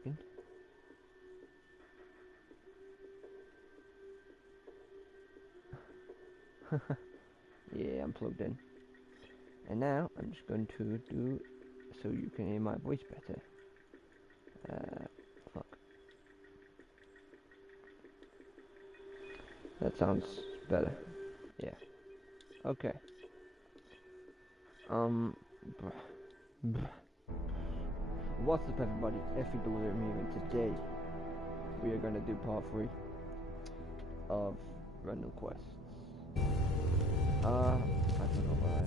second. Yeah, I'm plugged in. And now I'm just going to do so you can hear my voice better. Fuck. That sounds better. Yeah. Okay. What's up, everybody? FEW here, and today we are going to do part 3 of Random Quests. I don't know where I am.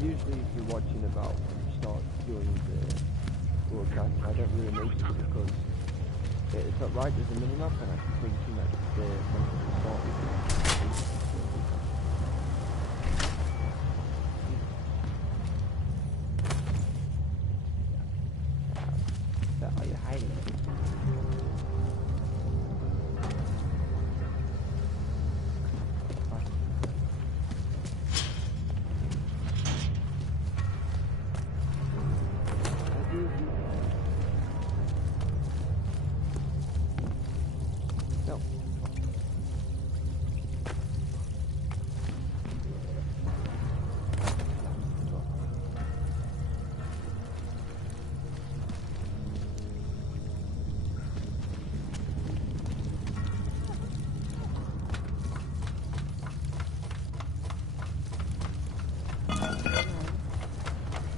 Usually if you're watching about when you start doing the broadcast, I don't really notice it because it's not right, there's a minimap and I keep thinking that the start is are you hiding? No.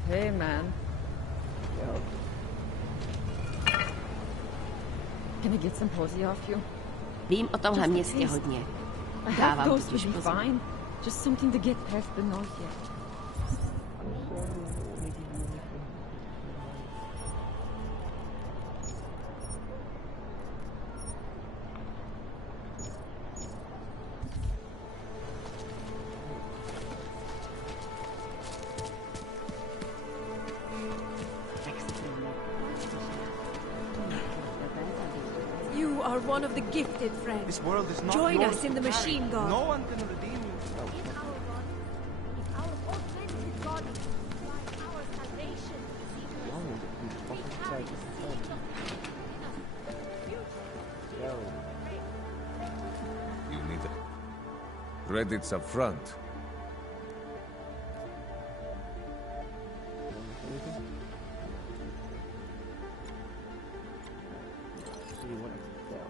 Hey, man. Yo. Can I get some posy off you? Vím o tomhle městě hodně. A half Dávám dose totiž would be pozor. fine. Just something to get past the nausea. You are one of the gifted friends. This world is not Join yours us in to the carry. machine guard. No one can redeem you. In our God, if our augmented God is our salvation, we carry the seed of You need it. Credits up front. See what I can sell.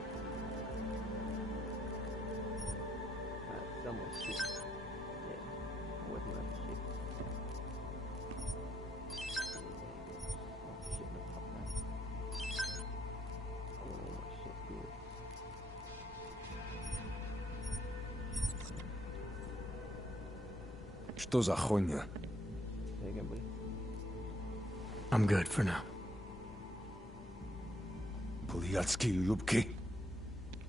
Someone's shit. Yeah, what's my shit? Oh shit, look up now. Oh my shit, good. Что за хуйня? Say again, buddy. I'm good for now. Блядские юбки.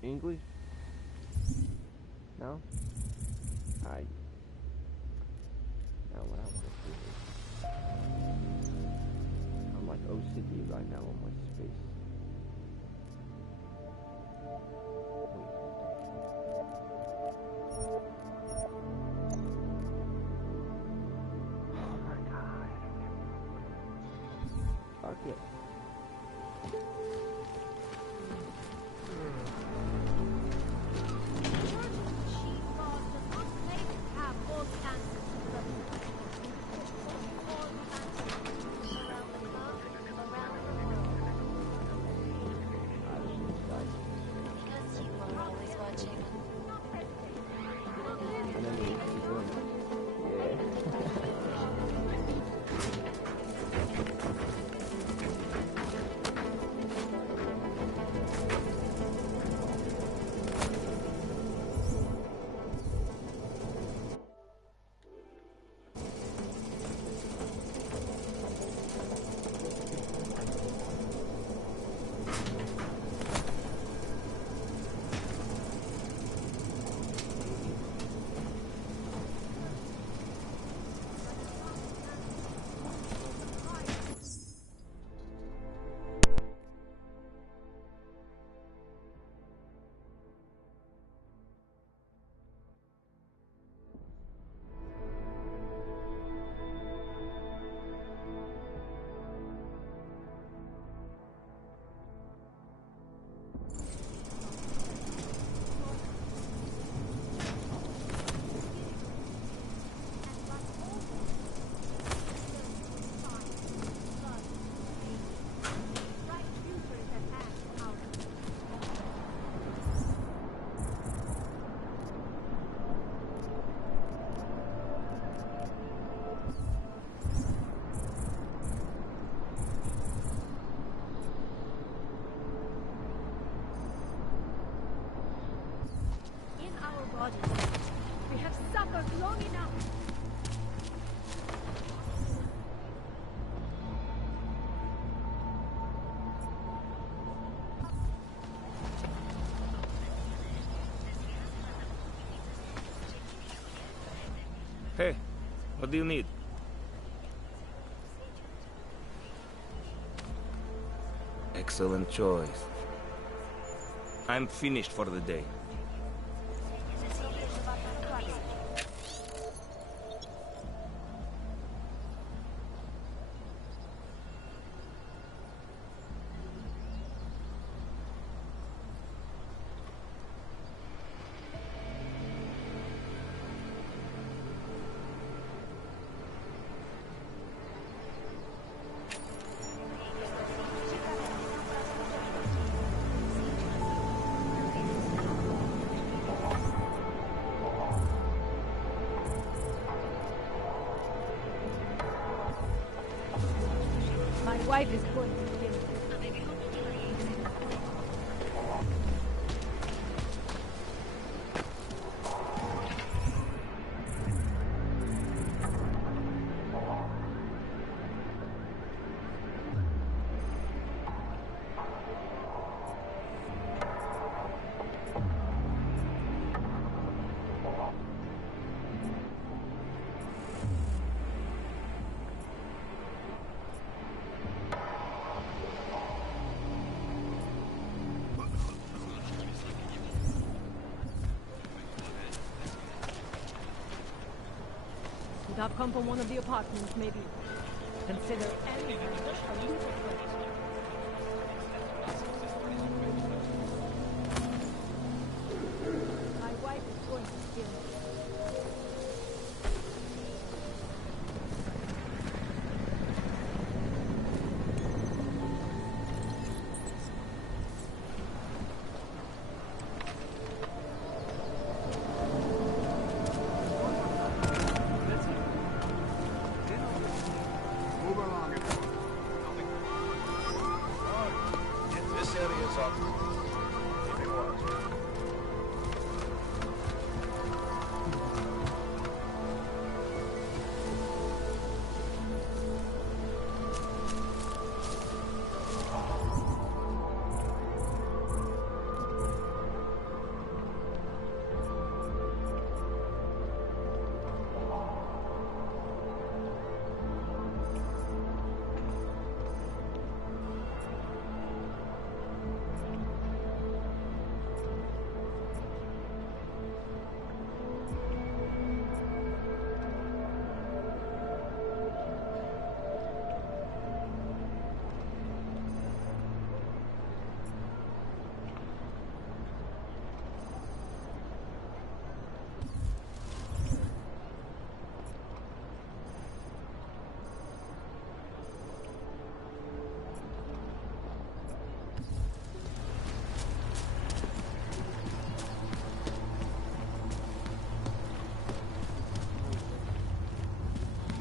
English? No? Alright. Now what I want to do is I'm like OCD right now on my space. Oh my god. Fuck it. machine God does not claim to have all the answers to the all the answers around the globe, around the world. Because you are always watching. And then we keep doing it. Yeah. What do you need? Excellent choice. I'm finished for the day. My wife is going to kill me. Could have come from one of the apartments, maybe. Consider anything a little place. My wife is going to kill me. This area's up. Keeping watch.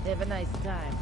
Have a nice time.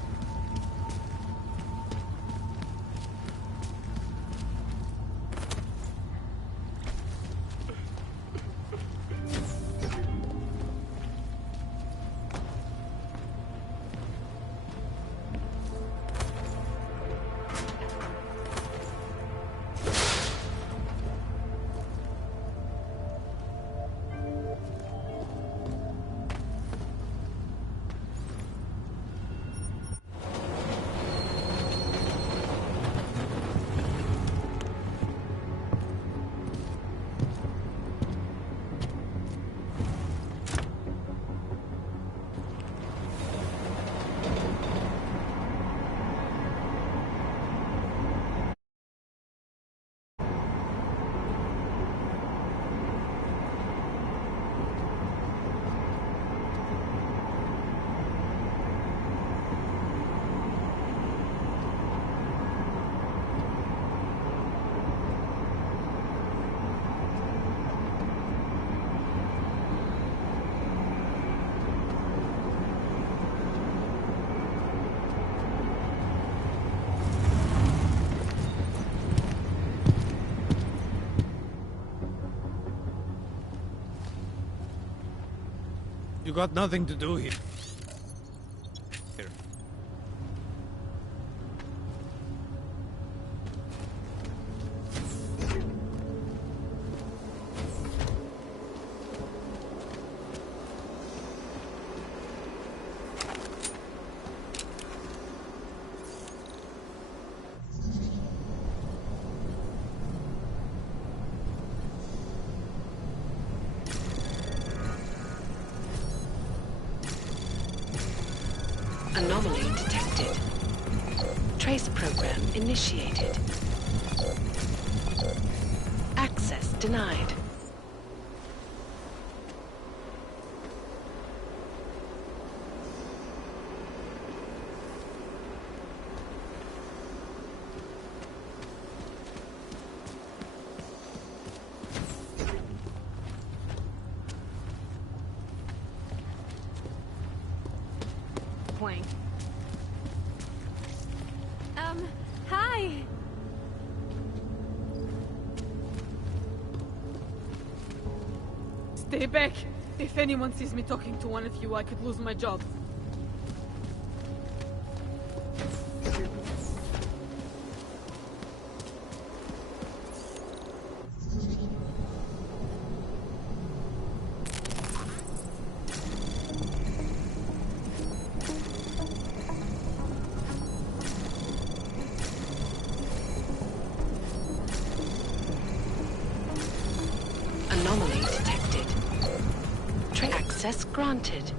You got nothing to do here. Anomaly detected. Trace program initiated. Access denied. Plank. Hi! Stay back! If anyone sees me talking to one of you, I could lose my job. Anomaly detected. Access granted.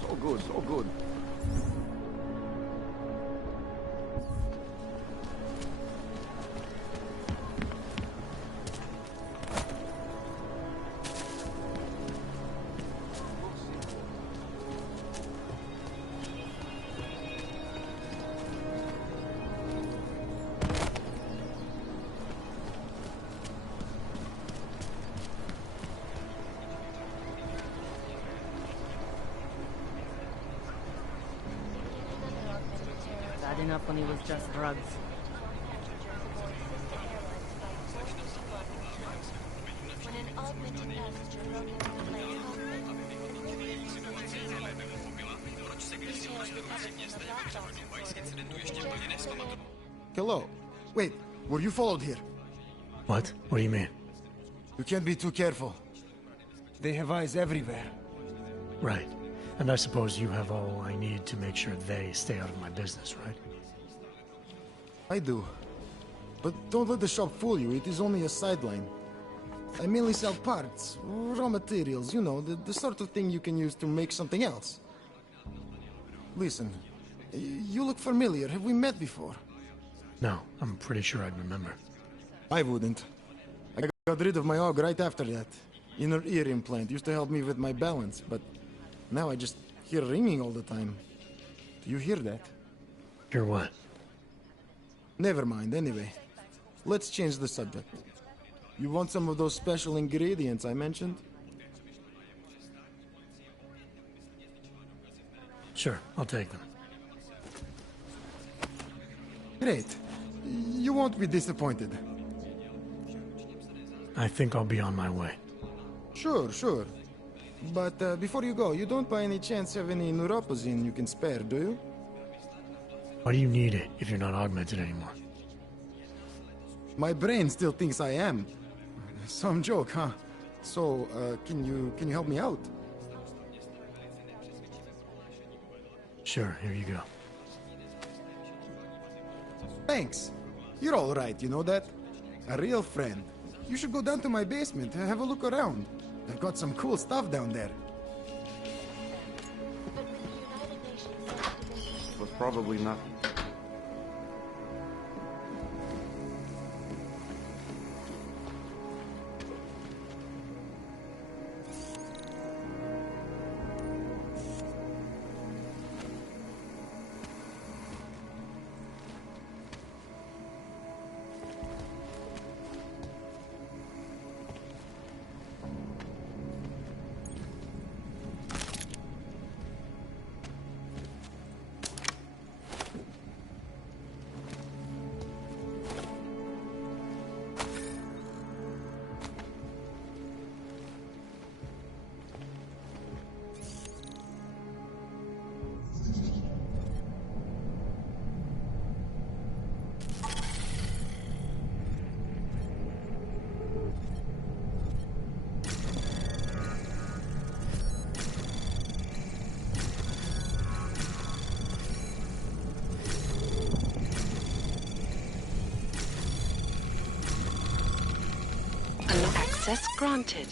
So good, so good. Bad enough when he was just drugs. When an augmented passenger broke into the plane cockpit, details recovered from the black box recorder. Hello. Wait, were you followed here? What? What do you mean? You can't be too careful. They have eyes everywhere. Right. And I suppose you have all I need to make sure they stay out of my business, right? I do. But don't let the shop fool you, it is only a sideline. I mainly sell parts, raw materials, you know, the sort of thing you can use to make something else. Listen, you look familiar. Have we met before? No, I'm pretty sure I'd remember. I wouldn't. I got rid of my og right after that. Inner ear implant used to help me with my balance, but now I just hear ringing all the time. Do you hear that? Hear what? Never mind, anyway. Let's change the subject. You want some of those special ingredients I mentioned? Sure, I'll take them. Great. won't be disappointed. I think I'll be on my way. Sure, sure. But before you go, you don't by any chance have any neuropozine you can spare, do you? Why do you need it if you're not augmented anymore? My brain still thinks I am. Some joke, huh? So, can you help me out? Sure, here you go. Thanks. You're all right, you know that? A real friend. You should go down to my basement and have a look around. I've got some cool stuff down there. Was probably nothing. Access granted.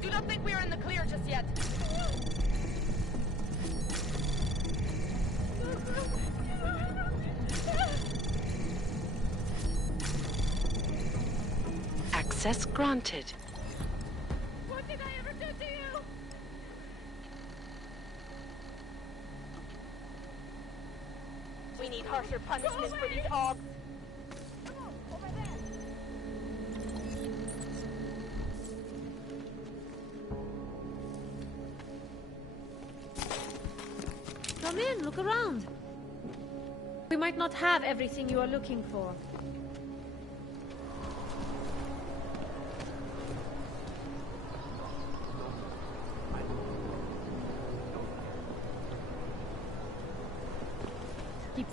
do not think we are in the clear just yet. Access granted. What did I ever do to you? We need harsher punishment for these hogs. Come on, over there. Come in, look around. We might not have everything you are looking for. Keep.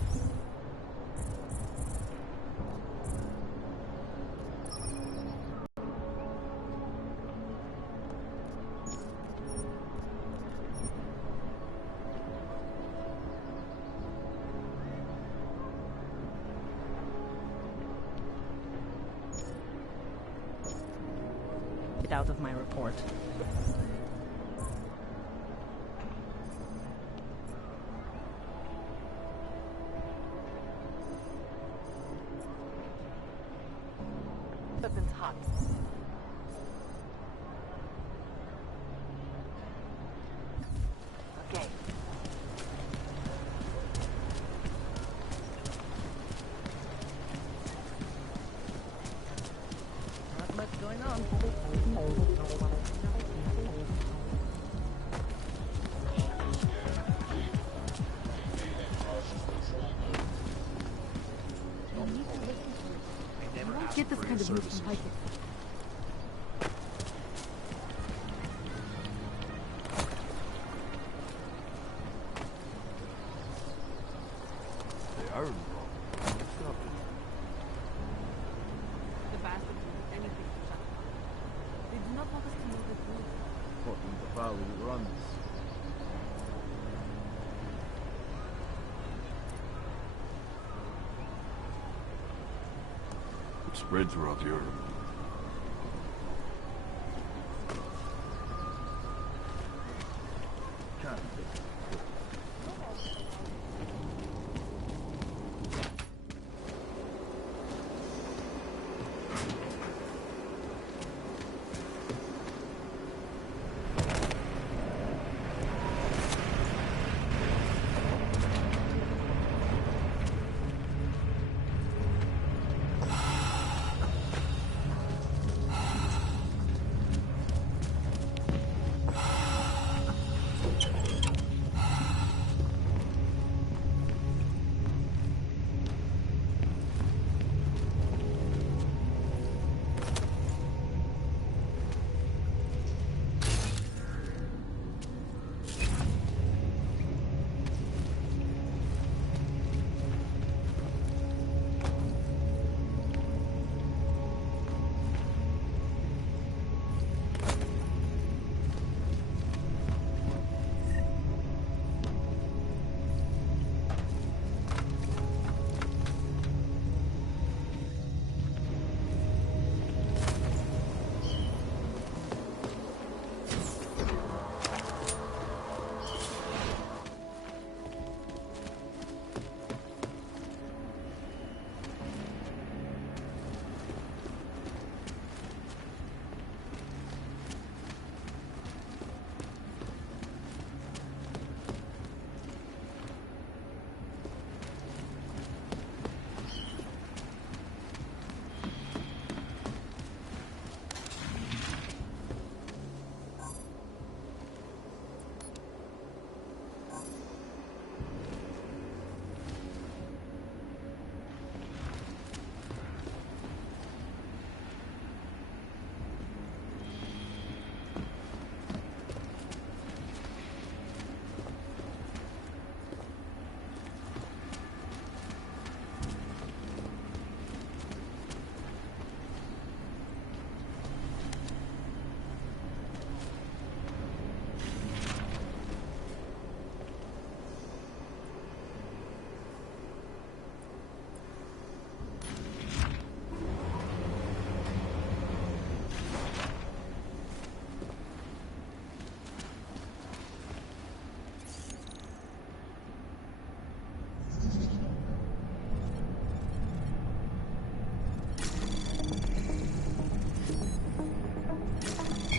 Get out of my report. Weapons hot. Okay. Not much going on. You won't get this kind of news from Viking. They are involved. The bastards will do anything to shut them up. They do not want us to know the truth. Fucking the valley runs. It spreads around here.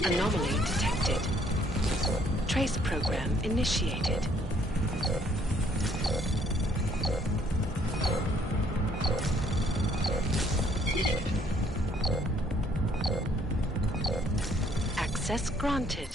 Anomaly detected. Trace program initiated. Access granted.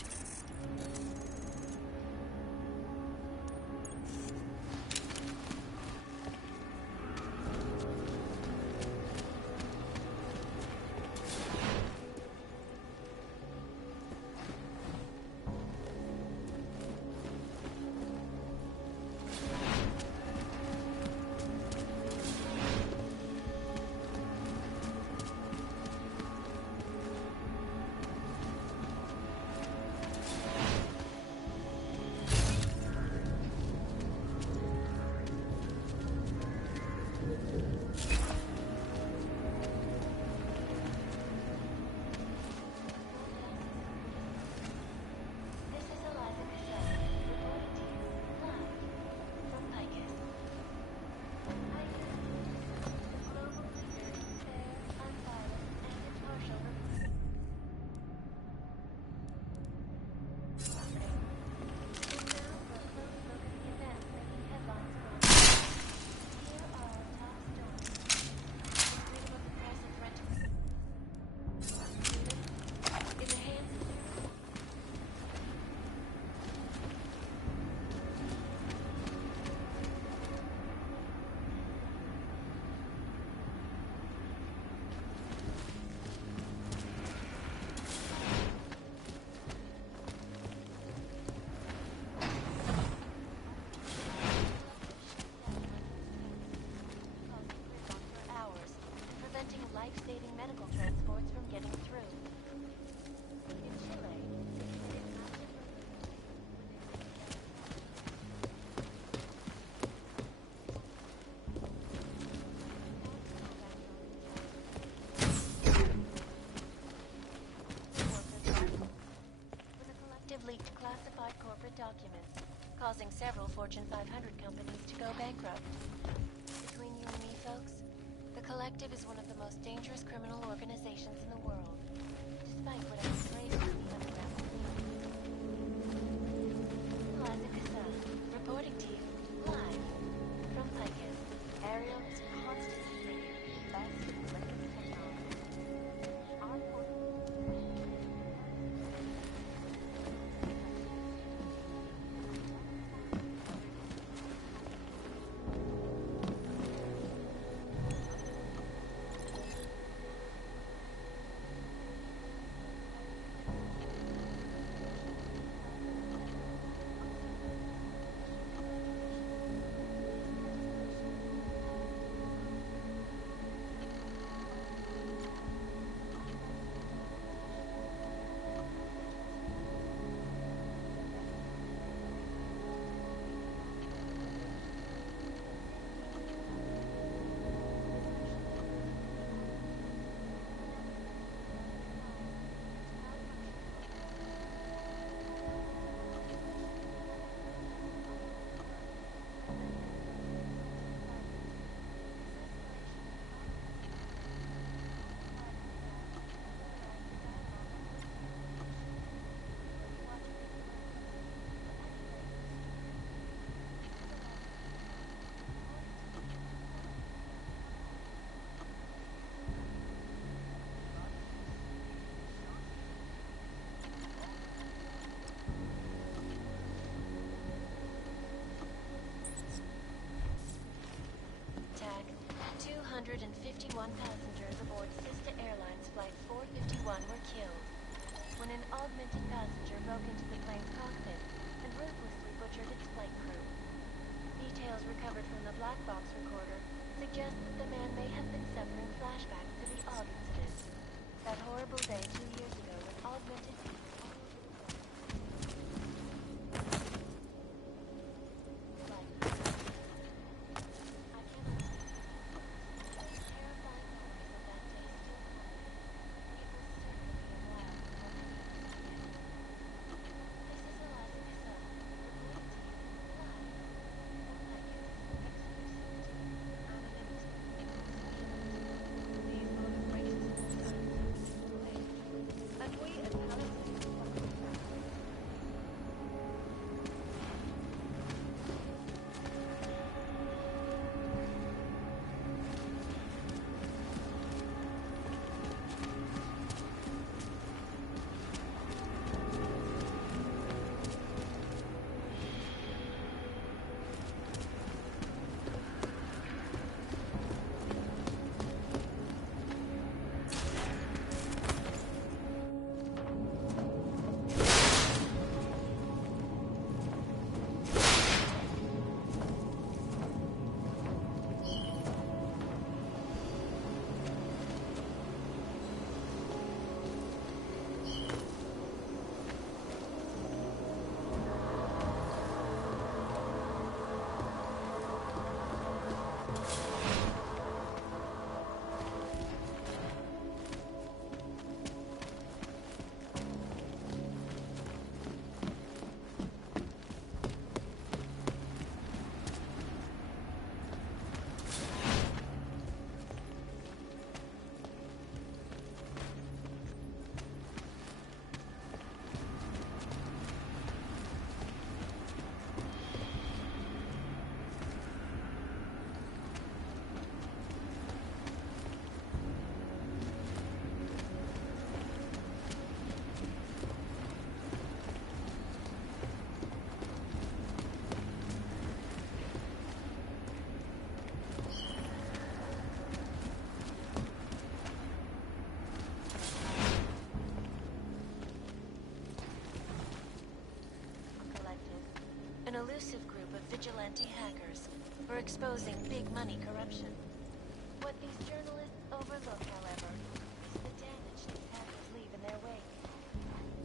Life-saving medical transports from getting through. In Chile, when the collective leaked classified corporate documents, causing several Fortune 500 companies to go bankrupt. Between you and me, folks, the Collective is one of the most dangerous criminal organizations in the world, despite whatever praise we see underground. Eliza Cassan, reporting to you, live, from Picus. Ariel is constantly bringing you the best in legacy technology. Our TAC, 251 passengers aboard Sista Airlines Flight 451 were killed when an augmented passenger broke into the plane's cockpit and ruthlessly butchered its flight crew. Details recovered from the black box recorder suggest that the man may have been suffering flashbacks to the AUG incident, that horrible day 2 years ago when augmented people exposing big money corruption. What these journalists overlook, however, is the damage these hackers leave in their wake.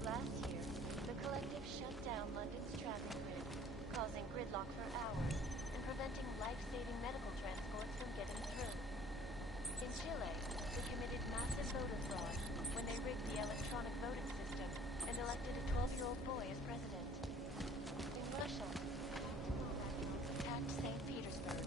Last year, the collective shut down London's traffic grid, causing gridlock for hours and preventing life-saving medical transports from getting through. In Chile, they committed massive voter fraud when they rigged the electronic voting system and elected a 12-year-old boy as president. In Russia, attacked St. Petersburg.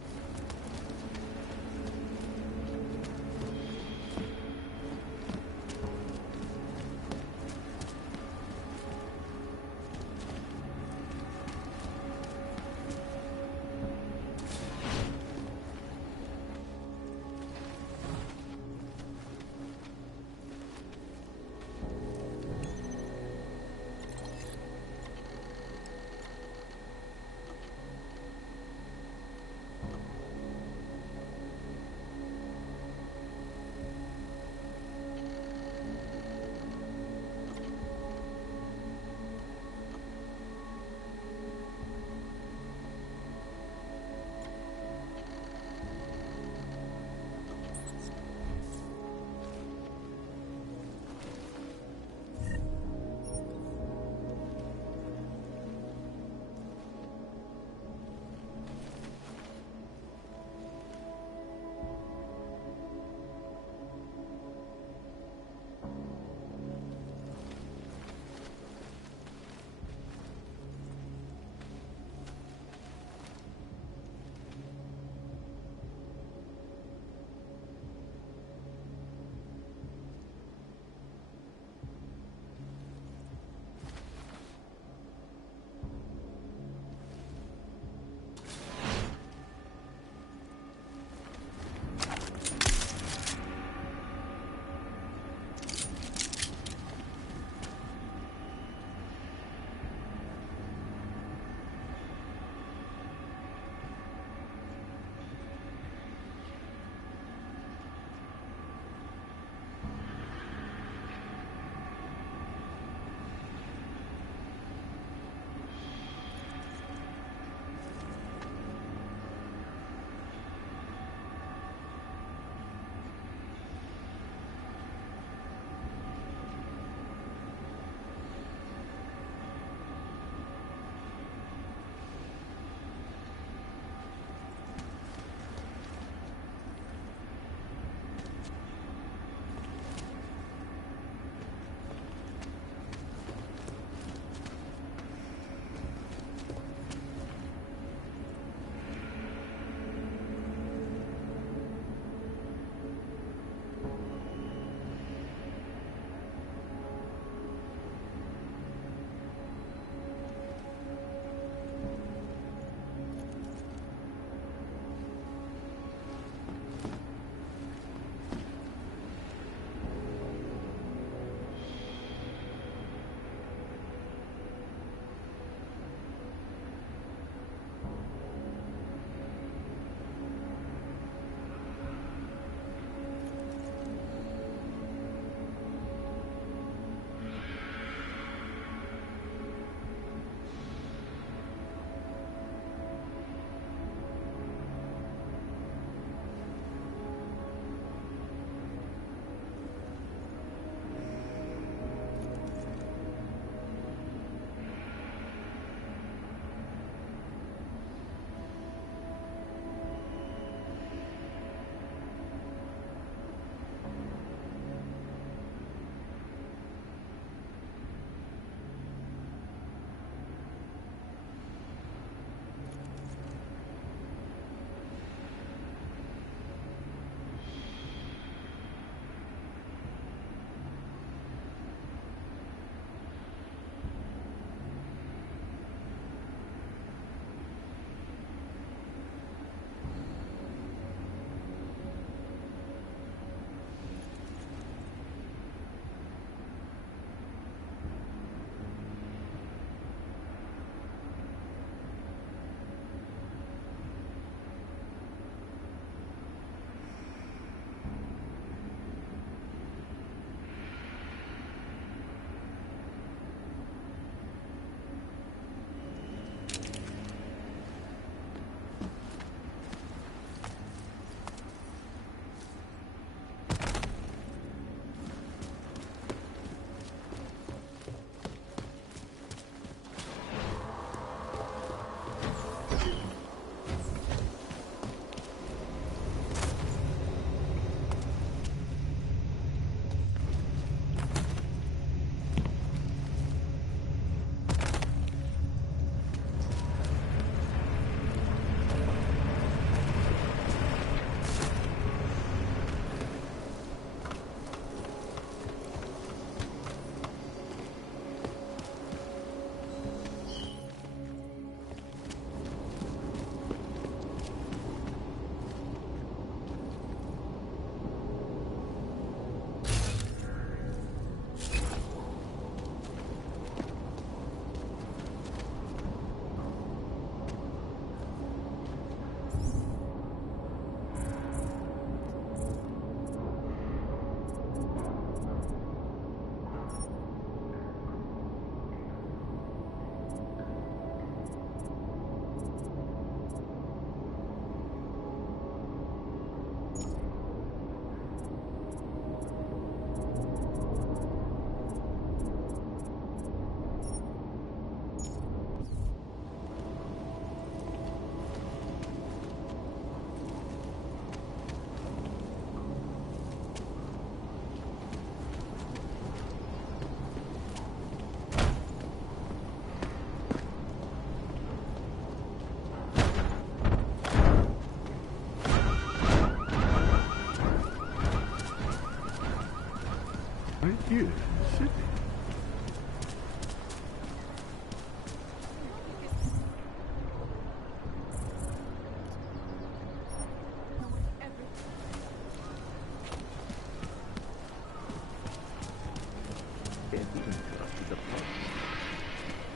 Right here, city.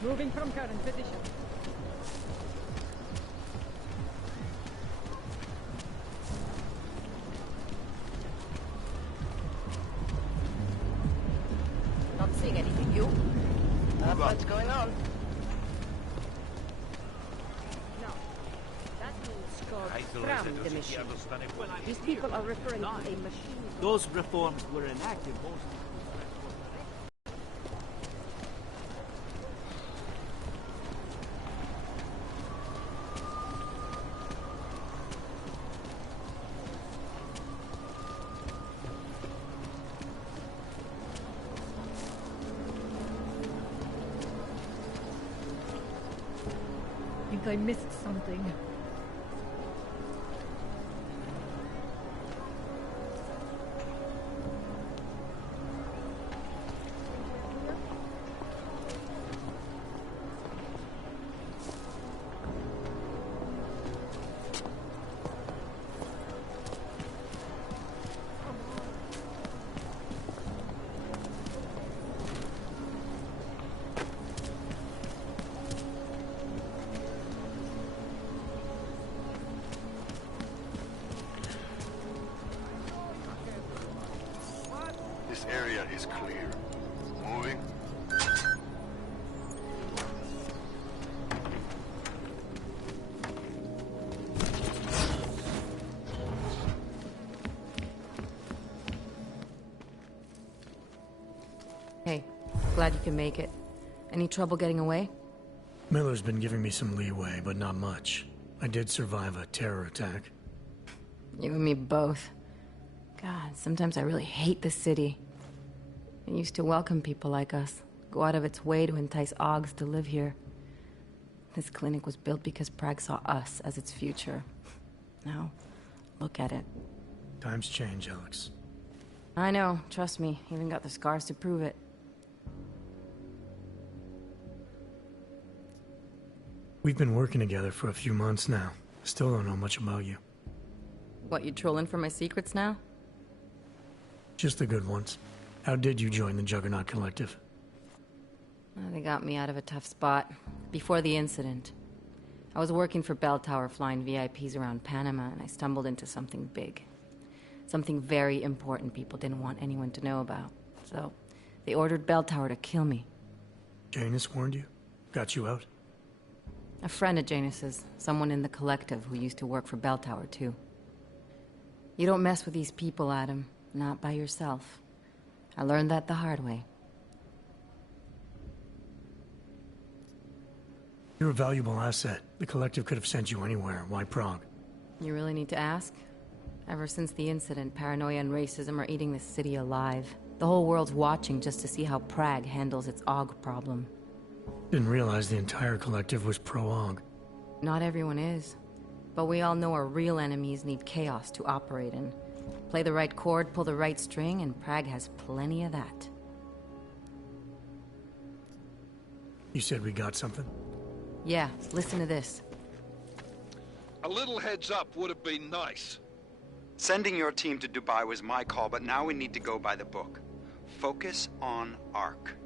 Moving from current position. Not seeing anything, you? What's going on? No. That means called Crown Dimission. These people are referring to a machine. Those reforms were enacted mostly. I think I missed something. This area is clear. Moving. Hey, glad you can make it. Any trouble getting away? Miller's been giving me some leeway, but not much. I did survive a terror attack. You and me both. God, sometimes I really hate this city. It used to welcome people like us, go out of its way to entice Augs to live here. This clinic was built because Prague saw us as its future. Now, look at it. Times change, Alex. I know, trust me, even got the scars to prove it. We've been working together for a few months now. Still don't know much about you. What, you trolling for my secrets now? Just the good ones. How did you join the Juggernaut Collective? They got me out of a tough spot. Before the incident. I was working for Bell Tower flying VIPs around Panama, and I stumbled into something big. Something very important people didn't want anyone to know about. So, they ordered Bell Tower to kill me. Janus warned you? Got you out? A friend of Janus's, someone in the collective who used to work for Bell Tower, too. You don't mess with these people, Adam. Not by yourself. I learned that the hard way. You're a valuable asset. The collective could have sent you anywhere. Why Prague? You really need to ask? Ever since the incident, paranoia and racism are eating this city alive. The whole world's watching just to see how Prague handles its AUG problem. Didn't realize the entire collective was pro-AUG. Not everyone is. But we all know our real enemies need chaos to operate in. Play the right chord, pull the right string, and Prague has plenty of that. You said we got something? Yeah, listen to this. A little heads up would have been nice. Sending your team to Dubai was my call, but now we need to go by the book. Focus on Ark.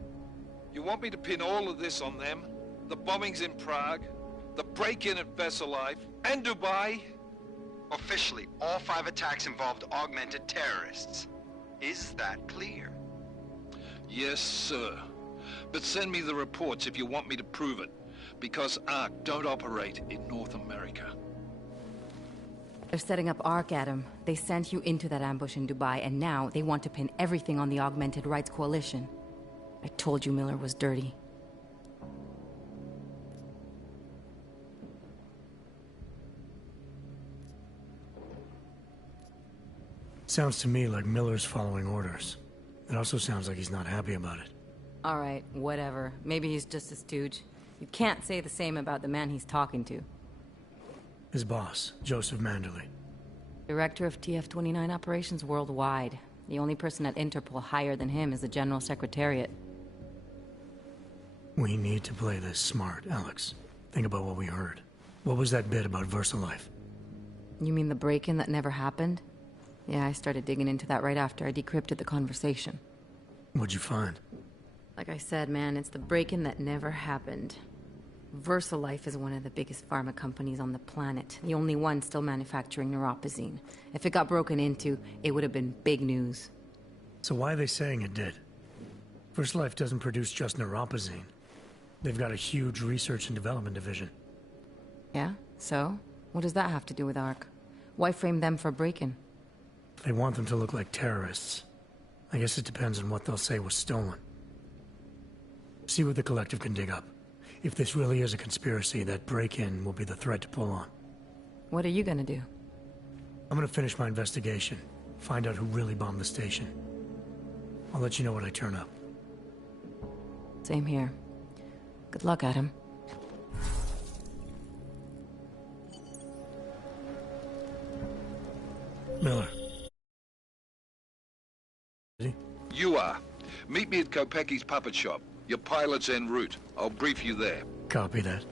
You want me to pin all of this on them? The bombings in Prague, the break-in at Vessel Life, and Dubai? Officially, all 5 attacks involved augmented terrorists. Is that clear? Yes, sir. But send me the reports if you want me to prove it, because Ark don't operate in North America. They're setting up Ark, Adam. They sent you into that ambush in Dubai, and now they want to pin everything on the Augmented Rights Coalition. I told you Miller was dirty. Sounds to me like Miller's following orders. It also sounds like he's not happy about it. Alright, whatever. Maybe he's just a stooge. You can't say the same about the man he's talking to. His boss, Joseph Manderley. Director of TF-29 operations worldwide. The only person at Interpol higher than him is the General Secretariat. We need to play this smart, Alex. Think about what we heard. What was that bit about VersaLife? You mean the break-in that never happened? Yeah, I started digging into that right after I decrypted the conversation. What'd you find? Like I said, man, it's the break-in that never happened. VersaLife is one of the biggest pharma companies on the planet. The only one still manufacturing neuropozyne. If it got broken into, it would have been big news. So why are they saying it did? VersaLife doesn't produce just neuropozyne. They've got a huge research and development division. Yeah? So? What does that have to do with ARC? Why frame them for break-in? They want them to look like terrorists. I guess it depends on what they'll say was stolen. See what the Collective can dig up. If this really is a conspiracy, that break-in will be the thread to pull on. What are you gonna do? I'm gonna finish my investigation. Find out who really bombed the station. I'll let you know when I turn up. Same here. Good luck, Adam. Miller. You are. Meet me at Kopecki's puppet shop. Your pilot's en route. I'll brief you there. Copy that.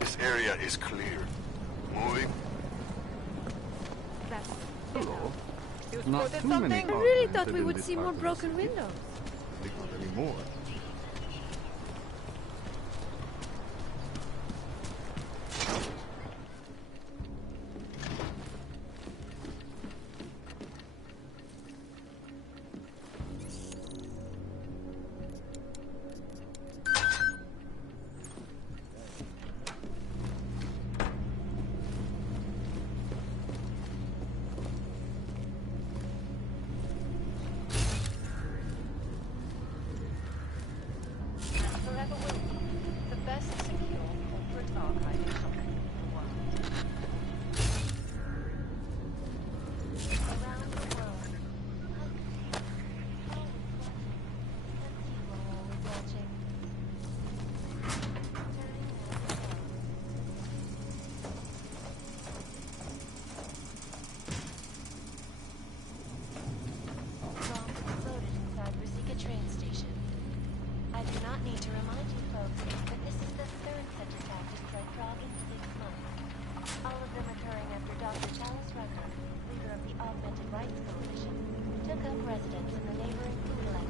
This area is clear. Moving. Hello. Not too many I really thought we would see more broken windows. Not anymore. Forever will be the best secure corporate archive company in the world. Around the world. How you are always watching. Bomb exploded inside Rosika train station. I do not need to remind you folks that this is the third such attack to strike Prague in 6 months. All of them occurring after Dr. Chalice Rucker, leader of the Augmented Rights Coalition, took up residence in the neighboring Udalek.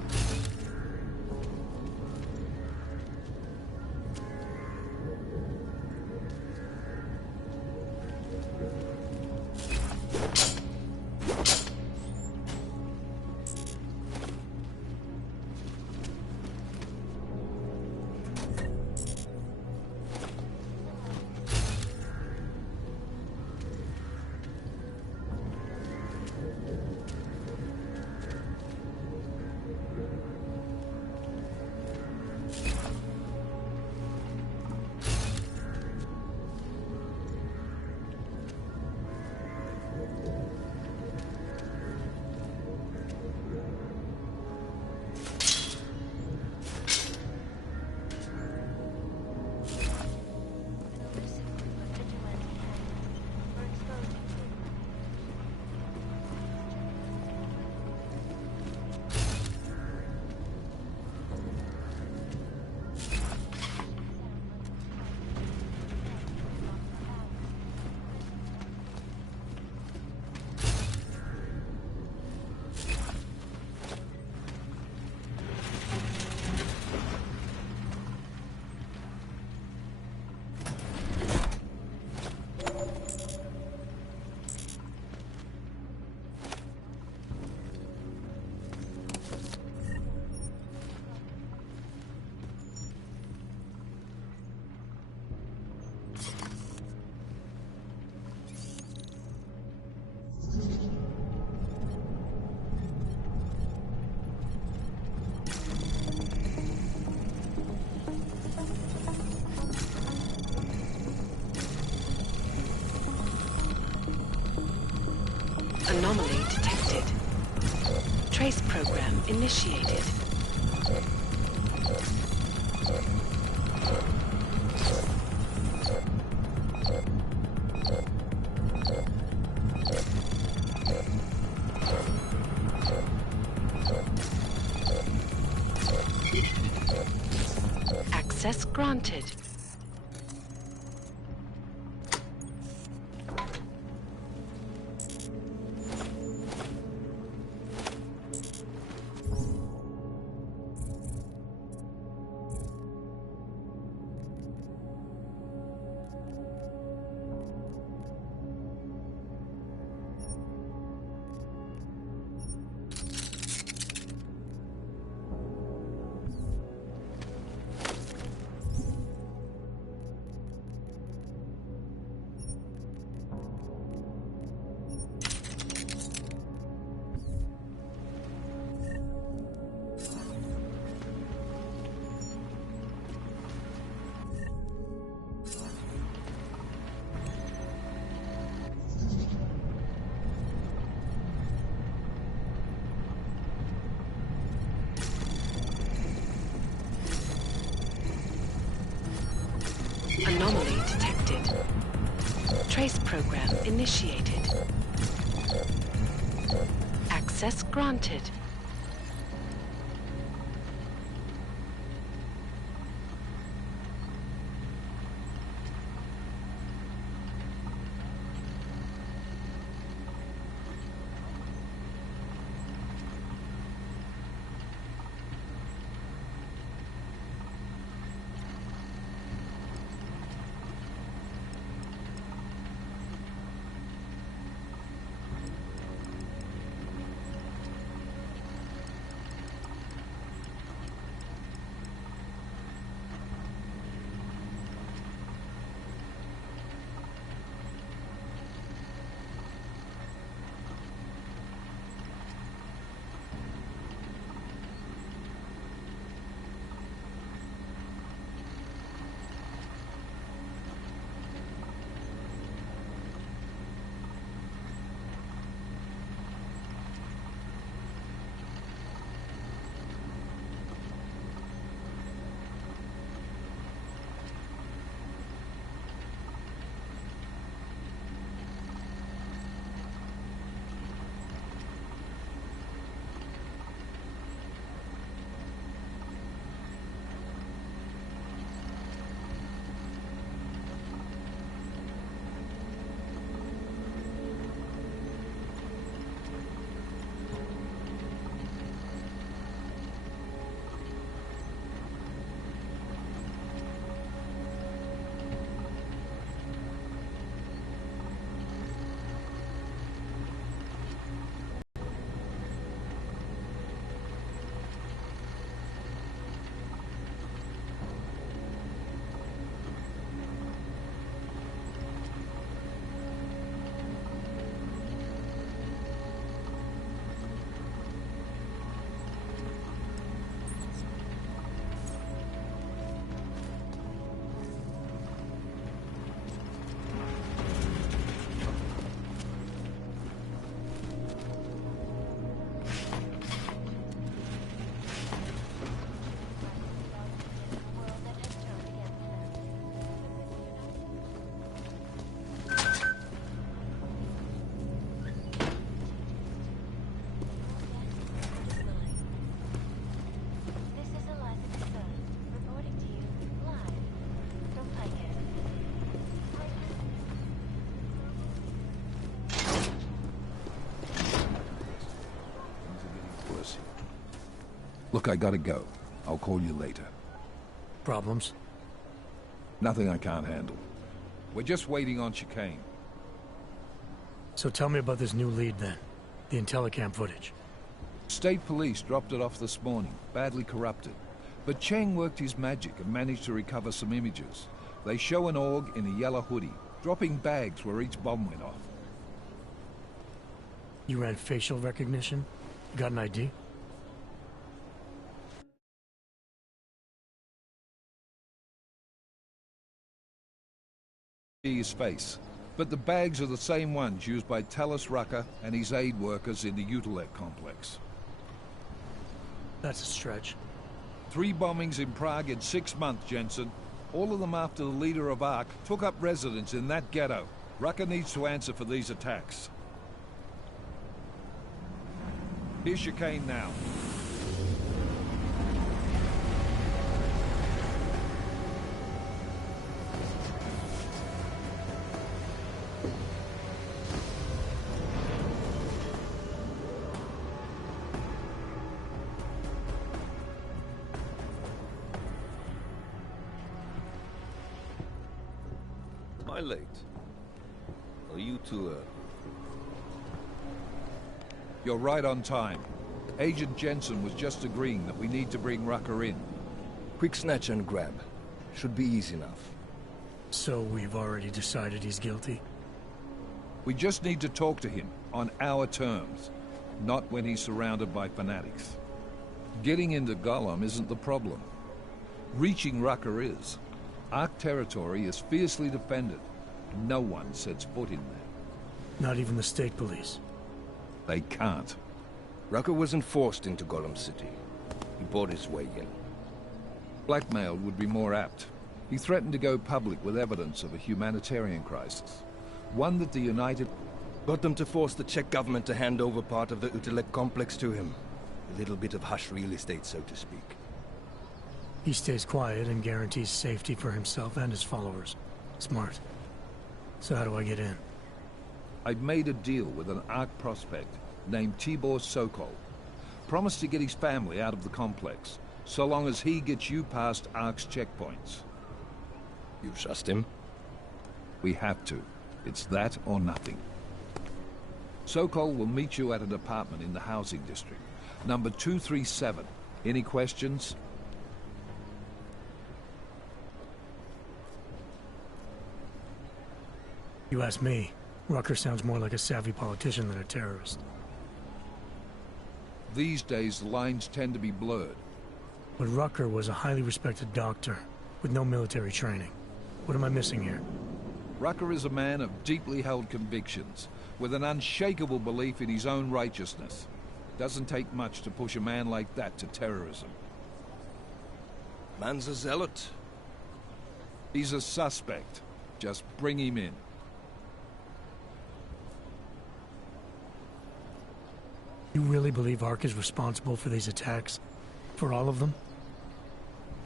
Trace program initiated. Access granted. Anomaly detected. Trace program initiated. Access granted. Look, I gotta go. I'll call you later. Problems? Nothing I can't handle. We're just waiting on chicane. So tell me about this new lead then. The Intellicam footage. State police dropped it off this morning, badly corrupted. But Cheng worked his magic and managed to recover some images. They show an org in a yellow hoodie, dropping bags where each bomb went off. You ran facial recognition? Got an ID? His face. But the bags are the same ones used by Tallis Rucker and his aid workers in the Utilec complex. That's a stretch. 3 bombings in Prague in 6 months, Jensen. All of them after the leader of ARC took up residence in that ghetto. Rucker needs to answer for these attacks. Here's chicane now. Am I late? Are you too early? You're right on time. Agent Jensen was just agreeing that we need to bring Rucker in. Quick snatch and grab. Should be easy enough. So we've already decided he's guilty? We just need to talk to him on our terms, not when he's surrounded by fanatics. Getting into Gollum isn't the problem. Reaching Rucker is. ARC territory is fiercely defended. No one sets foot in there. Not even the state police? They can't. Rucker wasn't forced into Gollum City. He bought his way in. Blackmailed would be more apt. He threatened to go public with evidence of a humanitarian crisis. One that the United... Got them to force the Czech government to hand over part of the Utilek complex to him. A little bit of hush real estate, so to speak. He stays quiet and guarantees safety for himself and his followers. Smart. So how do I get in? I've made a deal with an ARC prospect named Tibor Sokol. Promised to get his family out of the complex, so long as he gets you past ARC's checkpoints. You trust him? We have to. It's that or nothing. Sokol will meet you at an apartment in the housing district. Number 237. Any questions? You ask me, Rucker sounds more like a savvy politician than a terrorist. These days, the lines tend to be blurred. But Rucker was a highly respected doctor, with no military training. What am I missing here? Rucker is a man of deeply held convictions, with an unshakable belief in his own righteousness. Doesn't take much to push a man like that to terrorism. Man's a zealot. He's a suspect. Just bring him in. You really believe ARC is responsible for these attacks? For all of them?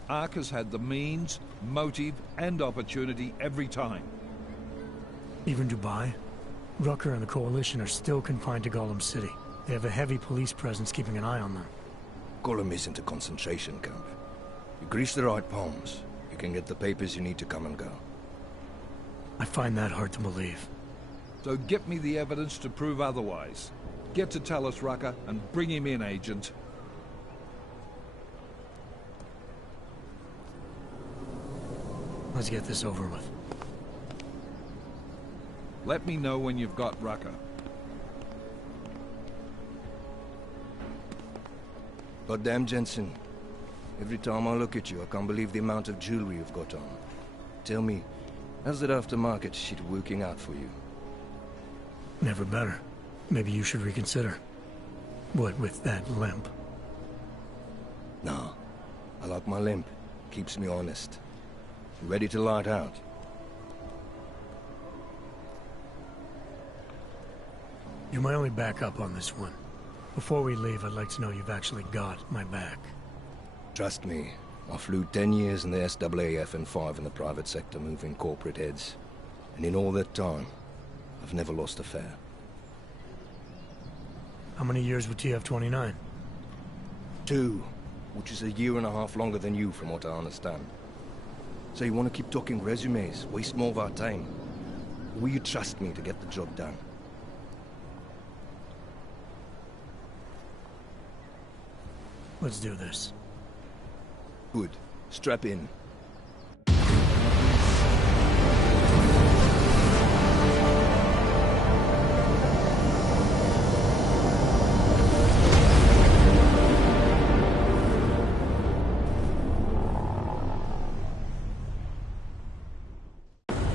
ARC has had the means, motive, and opportunity every time. Even Dubai? Rucker and the Coalition are still confined to Gollum City. They have a heavy police presence keeping an eye on them. Gollum isn't a concentration camp. You grease the right palms, you can get the papers you need to come and go. I find that hard to believe. So get me the evidence to prove otherwise. Get to tell us, Rucker, and bring him in, Agent. Let's get this over with. Let me know when you've got Rucker. Goddamn, Jensen. Every time I look at you, I can't believe the amount of jewelry you've got on. Tell me, how's that aftermarket shit working out for you? Never better. Maybe you should reconsider. What with that limp? No. I like my limp. Keeps me honest. Ready to light out. You're my only backup on this one. Before we leave, I'd like to know you've actually got my back. Trust me. I flew 10 years in the SAAF and 5 in the private sector moving corporate heads. And in all that time, I've never lost a fare. How many years with TF-29? 2, which is a year and a half longer than you from what I understand. So you want to keep talking resumes, waste more of our time? Or will you trust me to get the job done? Let's do this. Good. Strap in.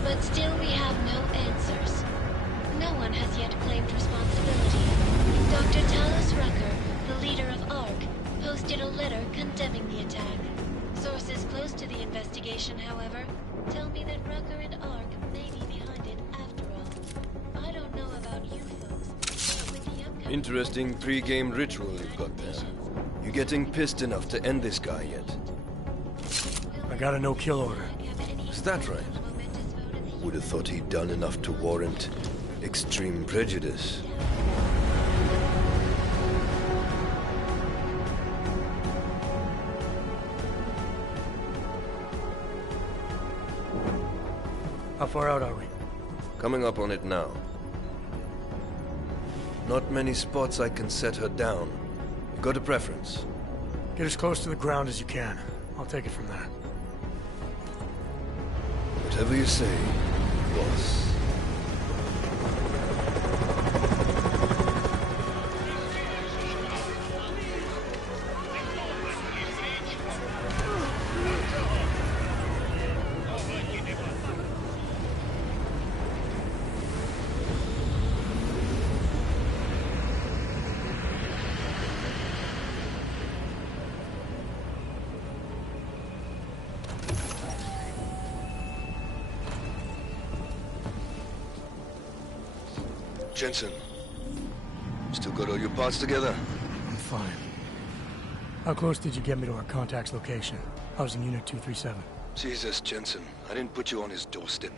But still we have no answers. No one has yet claimed responsibility. Dr. Talos Rucker, the leader of ARC, posted a condemning the attack. Sources close to the investigation, however, tell me that Rucker and Ark may be behind it after all. I don't know about you folks, but with the upcoming... Interesting pre-game ritual you've got there. You getting pissed enough to end this guy yet? I got a no-kill order. Is that right? Would have thought he'd done enough to warrant extreme prejudice. How far out are we? Coming up on it now. Not many spots I can set her down. You got a preference? Get as close to the ground as you can. I'll take it from there. Whatever you say, boss. Jensen, still got all your parts together? I'm fine. How close did you get me to our contact's location? Housing Unit 237. Jesus, Jensen, I didn't put you on his doorstep.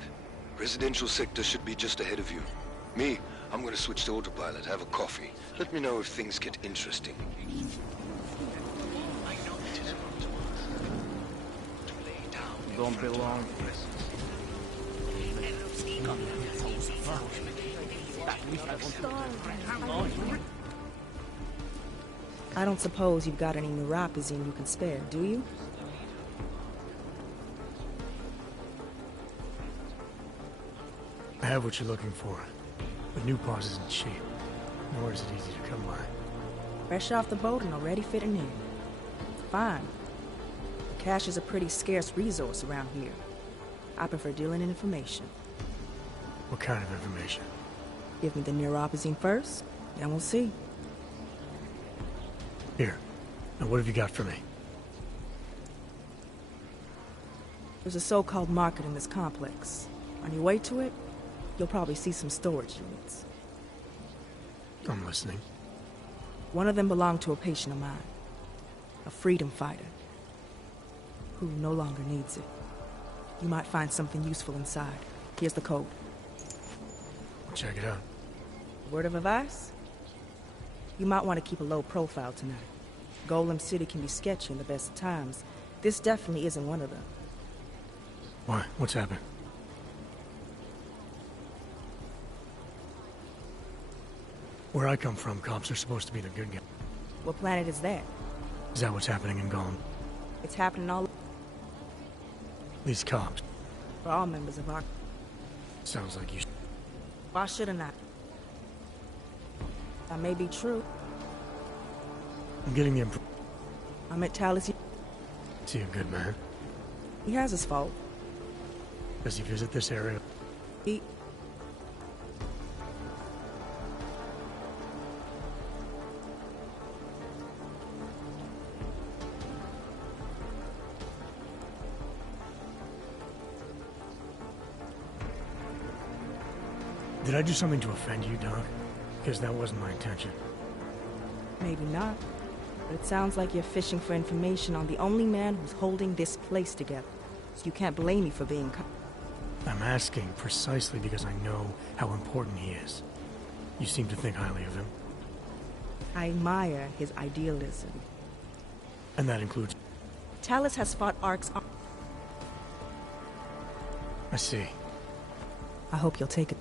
Residential sector should be just ahead of you. Me, I'm gonna switch to autopilot, have a coffee. Let me know if things get interesting. Don't belong. I don't suppose you've got any neuropazine you can spare, do you? I have what you're looking for, but new pause isn't cheap, nor is it easy to come by. Fresh off the boat and already fitting in. Fine. Cash is a pretty scarce resource around here. I prefer dealing in information. What kind of information? Give me the neuropazine first, then we'll see. Here. Now what have you got for me? There's a so-called market in this complex. On your way to it, you'll probably see some storage units. I'm listening. One of them belonged to a patient of mine. A freedom fighter. Who no longer needs it. You might find something useful inside. Here's the code. Check it out. Word of advice? You might want to keep a low profile tonight. Golem City can be sketchy in the best of times. This definitely isn't one of them. Why? What's happened? Where I come from, cops are supposed to be the good guys. What planet is that? Is that what's happening in Golem? It's happening all... These cops. For all members of our... Sounds like you... Why shouldn't I? That may be true. I'm getting the impression... I met Talus... Is he a good man? He has his fault. Does he visit this area? He... Did I do something to offend you, Doc? Because that wasn't my intention. Maybe not. But it sounds like you're fishing for information on the only man who's holding this place together. So you can't blame me for being... I'm asking precisely because I know how important he is. You seem to think highly of him. I admire his idealism. And that includes... Talus has fought Ark's... I see. I hope you'll take it.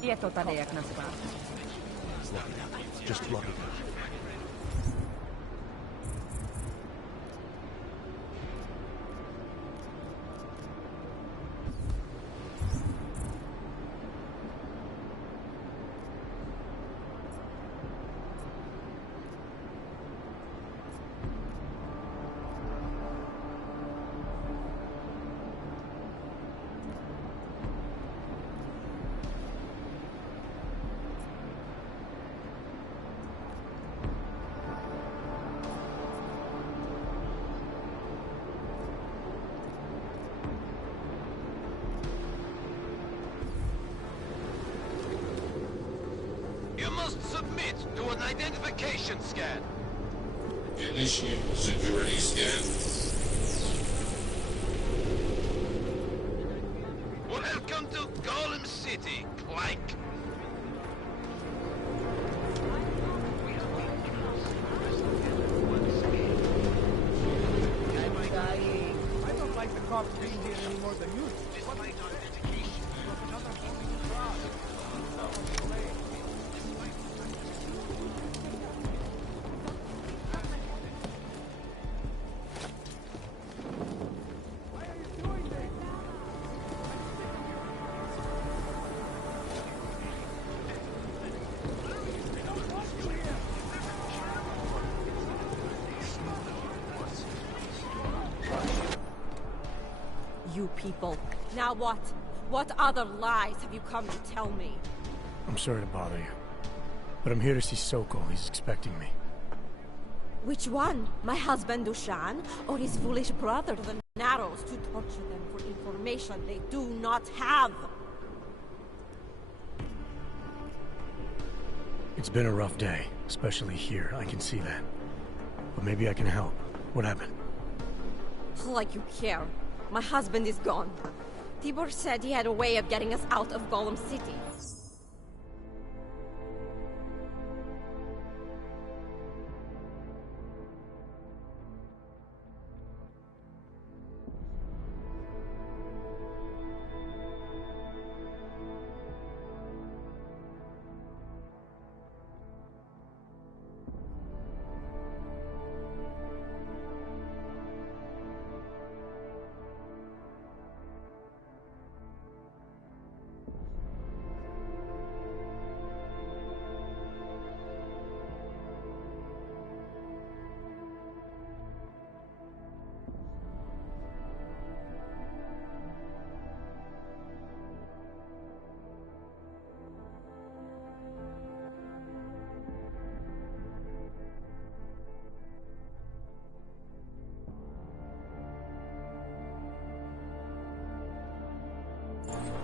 Tieto tade jak nazval. Lock it up. Just lock it up. You must submit to an identification scan. Initiate security scan. Welcome to Golem City, Clank. I don't like the cops being here any more than you. What is identification? Another voting fraud. You people. Now what? What other lies have you come to tell me? I'm sorry to bother you, but I'm here to see Sokol. He's expecting me. Which one? My husband Dushan, or his foolish brother, the Narrows, to torture them for information they do not have? It's been a rough day, especially here. I can see that. But maybe I can help. What happened? Like you care. My husband is gone. Tibor said he had a way of getting us out of Golem City.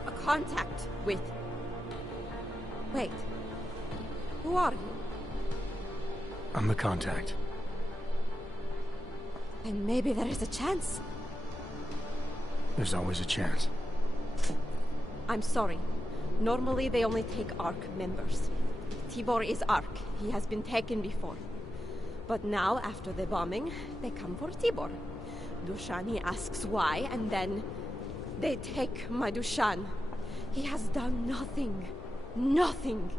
A contact with... Wait. Who are you? I'm the contact. Then maybe there is a chance. There's always a chance. I'm sorry. Normally they only take ARC members. Tibor is ARC. He has been taken before. But now, after the bombing, they come for Tibor. Dushani asks why, and then... they take my Dushan. He has done nothing. Nothing.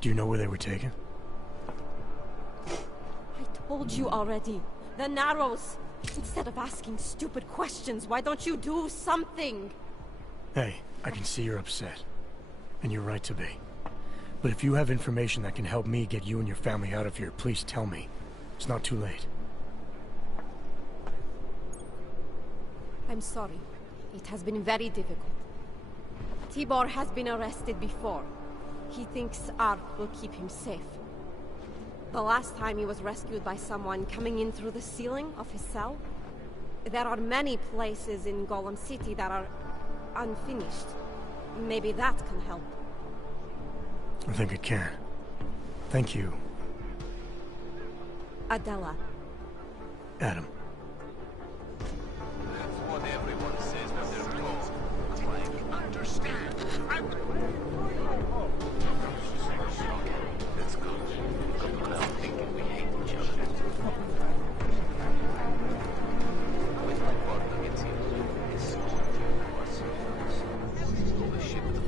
Do you know where they were taken? I told you already. The Narrows. Instead of asking stupid questions, why don't you do something? Hey, I can see you're upset. And you're right to be. But if you have information that can help me get you and your family out of here, please tell me. It's not too late. I'm sorry. It has been very difficult. Tibor has been arrested before. He thinks ARC will keep him safe. The last time he was rescued by someone coming in through the ceiling of his cell. There are many places in Golem City that are unfinished. Maybe that can help. I think it can. Thank you. Adela. Adam. That's what everyone says when they're told. Like, understand. Let's go. Come around thinking we hate each other. With my partner, it seems. It's all the shit with the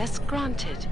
Access granted.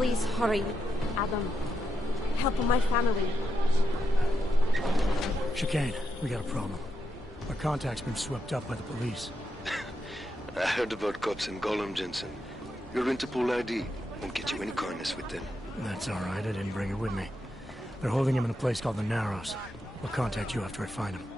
Please hurry, Adam. Help my family. Chicane, we got a problem. Our contact's been swept up by the police. I heard about cops in Gollum, Jensen. Your Interpol ID won't get you any kindness with them. That's all right, I didn't bring it with me. They're holding him in a place called the Narrows. I'll contact you after I find him.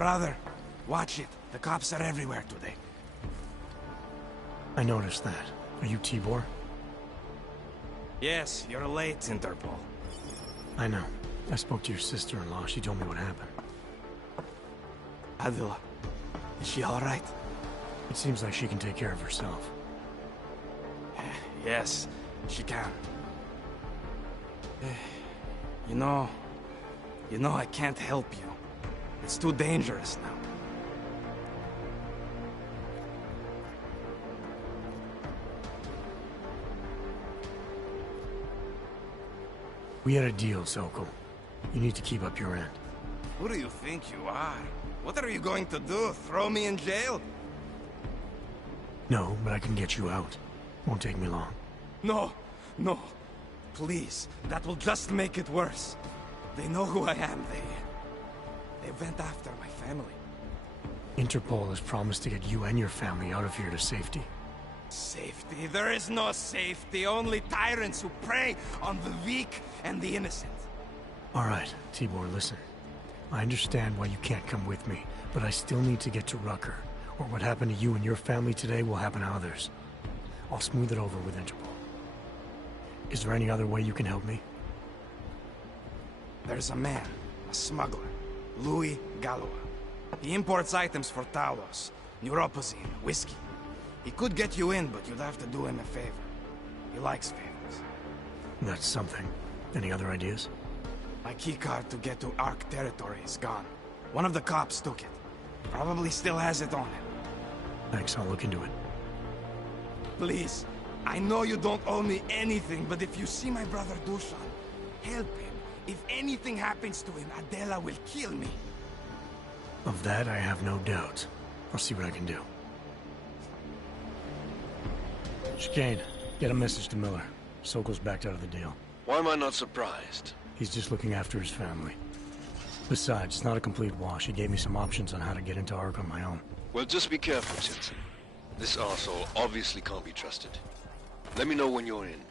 Brother, watch it. The cops are everywhere today. I noticed that. Are you Tibor? Yes, you're late, Interpol. I know. I spoke to your sister-in-law. She told me what happened. Adila, is she all right? It seems like she can take care of herself. Yes, she can. You know, I can't help you. It's too dangerous now. We had a deal, Sokol. You need to keep up your end. Who do you think you are? What are you going to do? Throw me in jail? No, but I can get you out. Won't take me long. No, no. Please, that will just make it worse. They know who I am. They went after my family. Interpol has promised to get you and your family out of here to safety. Safety? There is no safety. Only tyrants who prey on the weak and the innocent. All right, Tibor, listen. I understand why you can't come with me, but I still need to get to Rucker, or what happened to you and your family today will happen to others. I'll smooth it over with Interpol. Is there any other way you can help me? There's a man, a smuggler, Louis Galois. He imports items for Talos, neuropozyne, whiskey. He could get you in, but you'd have to do him a favor. He likes favors. That's something. Any other ideas? My keycard to get to Ark territory is gone. One of the cops took it. Probably still has it on him. Thanks, I'll look into it. Please, I know you don't owe me anything, but if you see my brother Dusan, help him. If anything happens to him, Adela will kill me. Of that, I have no doubt. I'll see what I can do. Chicane, get a message to Miller. Sokol's backed out of the deal. Why am I not surprised? He's just looking after his family. Besides, it's not a complete wash. He gave me some options on how to get into Ark on my own. Well, just be careful, Jensen. This arsehole obviously can't be trusted. Let me know when you're in.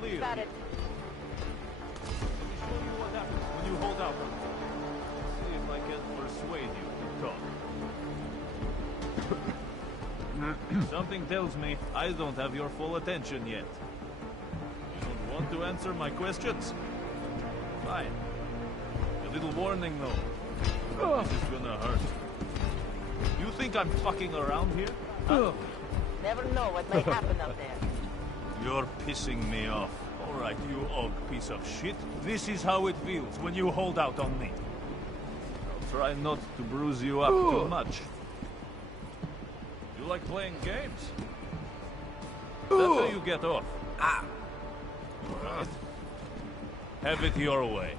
Clear. Got it. Let me show you what happens when you hold out. See if I can persuade you to talk. Something tells me I don't have your full attention yet. You don't want to answer my questions? Fine. A little warning though. This is gonna hurt. You think I'm fucking around here? Huh? Never know what may happen up there. You're pissing me off. All right, you og piece of shit. This is how it feels when you hold out on me. I'll try not to bruise you up too much. You like playing games? That's how you get off. Right. Have it your way.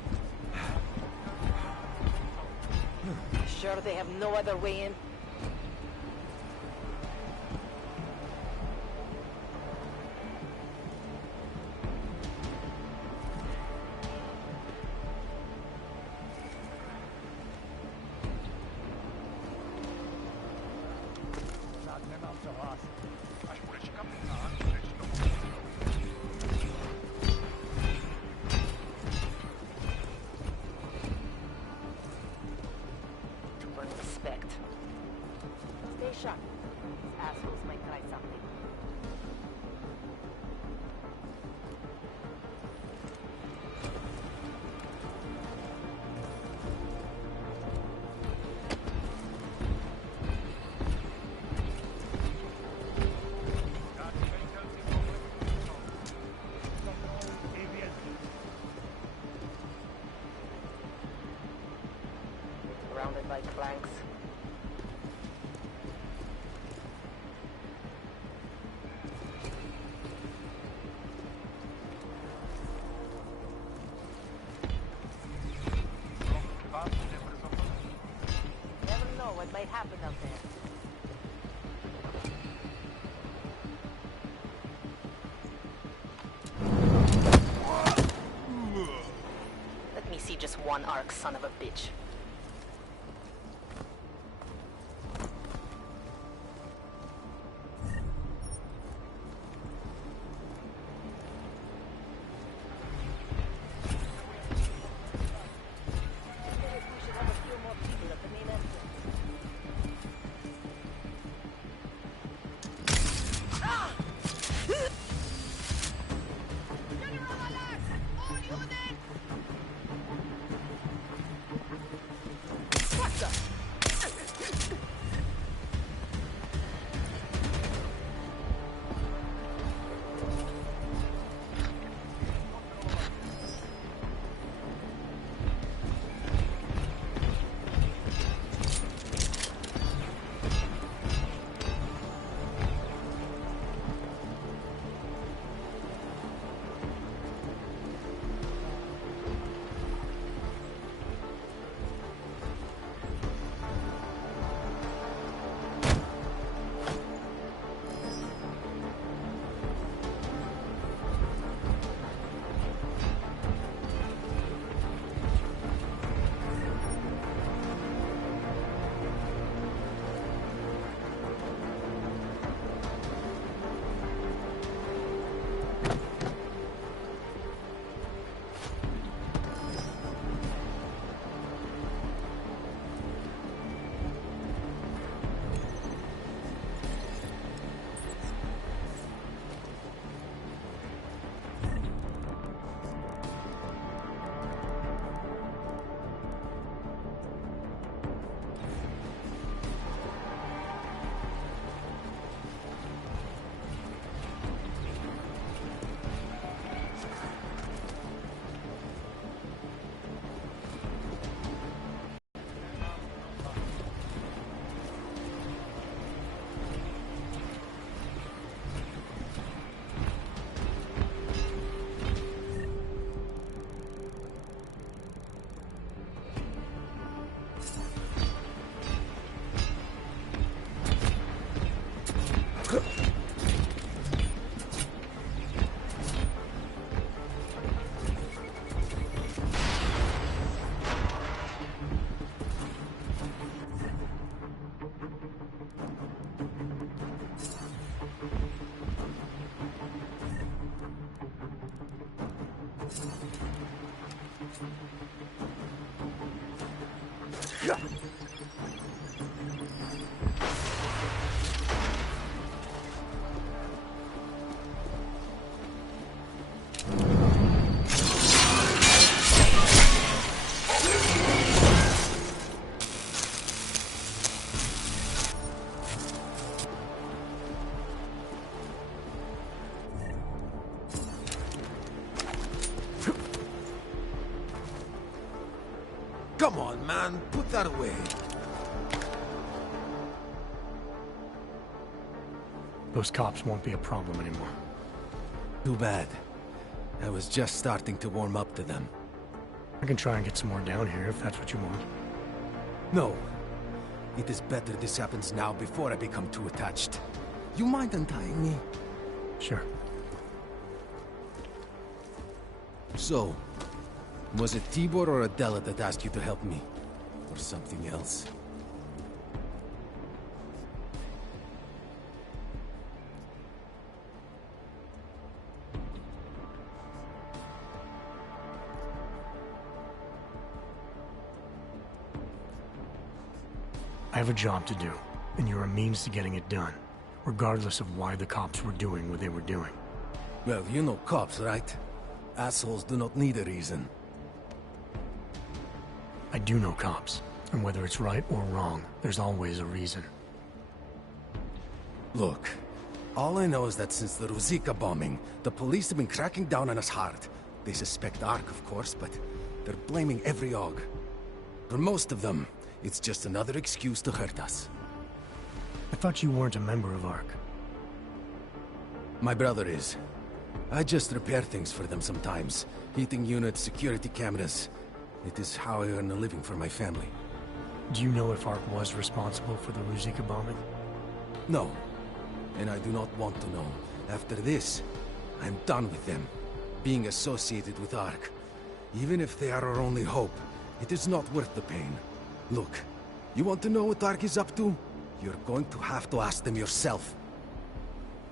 Sure they have no other way in? Respect. surrounded by planks. Never know what might happen out there. Let me see just one arc, son of a bitch. Come on, man. Put that away. Those cops won't be a problem anymore. Too bad. I was just starting to warm up to them. I can try and get some more down here if that's what you want. No. It is better this happens now before I become too attached. You mind untying me? Sure. So, was it Tibor or Adela that asked you to help me? Or something else? I have a job to do, and you're a means to getting it done, regardless of why the cops were doing what they were doing. Well, you know cops, right? Assholes do not need a reason. I do know cops, and whether it's right or wrong, there's always a reason. Look, all I know is that since the Ruzicka bombing, the police have been cracking down on us hard. They suspect Ark, of course, but they're blaming every AUG. For most of them, It's just another excuse to hurt us. I thought you weren't a member of ARC. My brother is. I just repair things for them sometimes. Heating units, security cameras. It is how I earn a living for my family. Do you know if ARC was responsible for the Ruzicka bombing? No. And I do not want to know. After this, I'm done with them. Being associated with ARC. Even if they are our only hope, it is not worth the pain. Look, you want to know what ARC is up to? You're going to have to ask them yourself.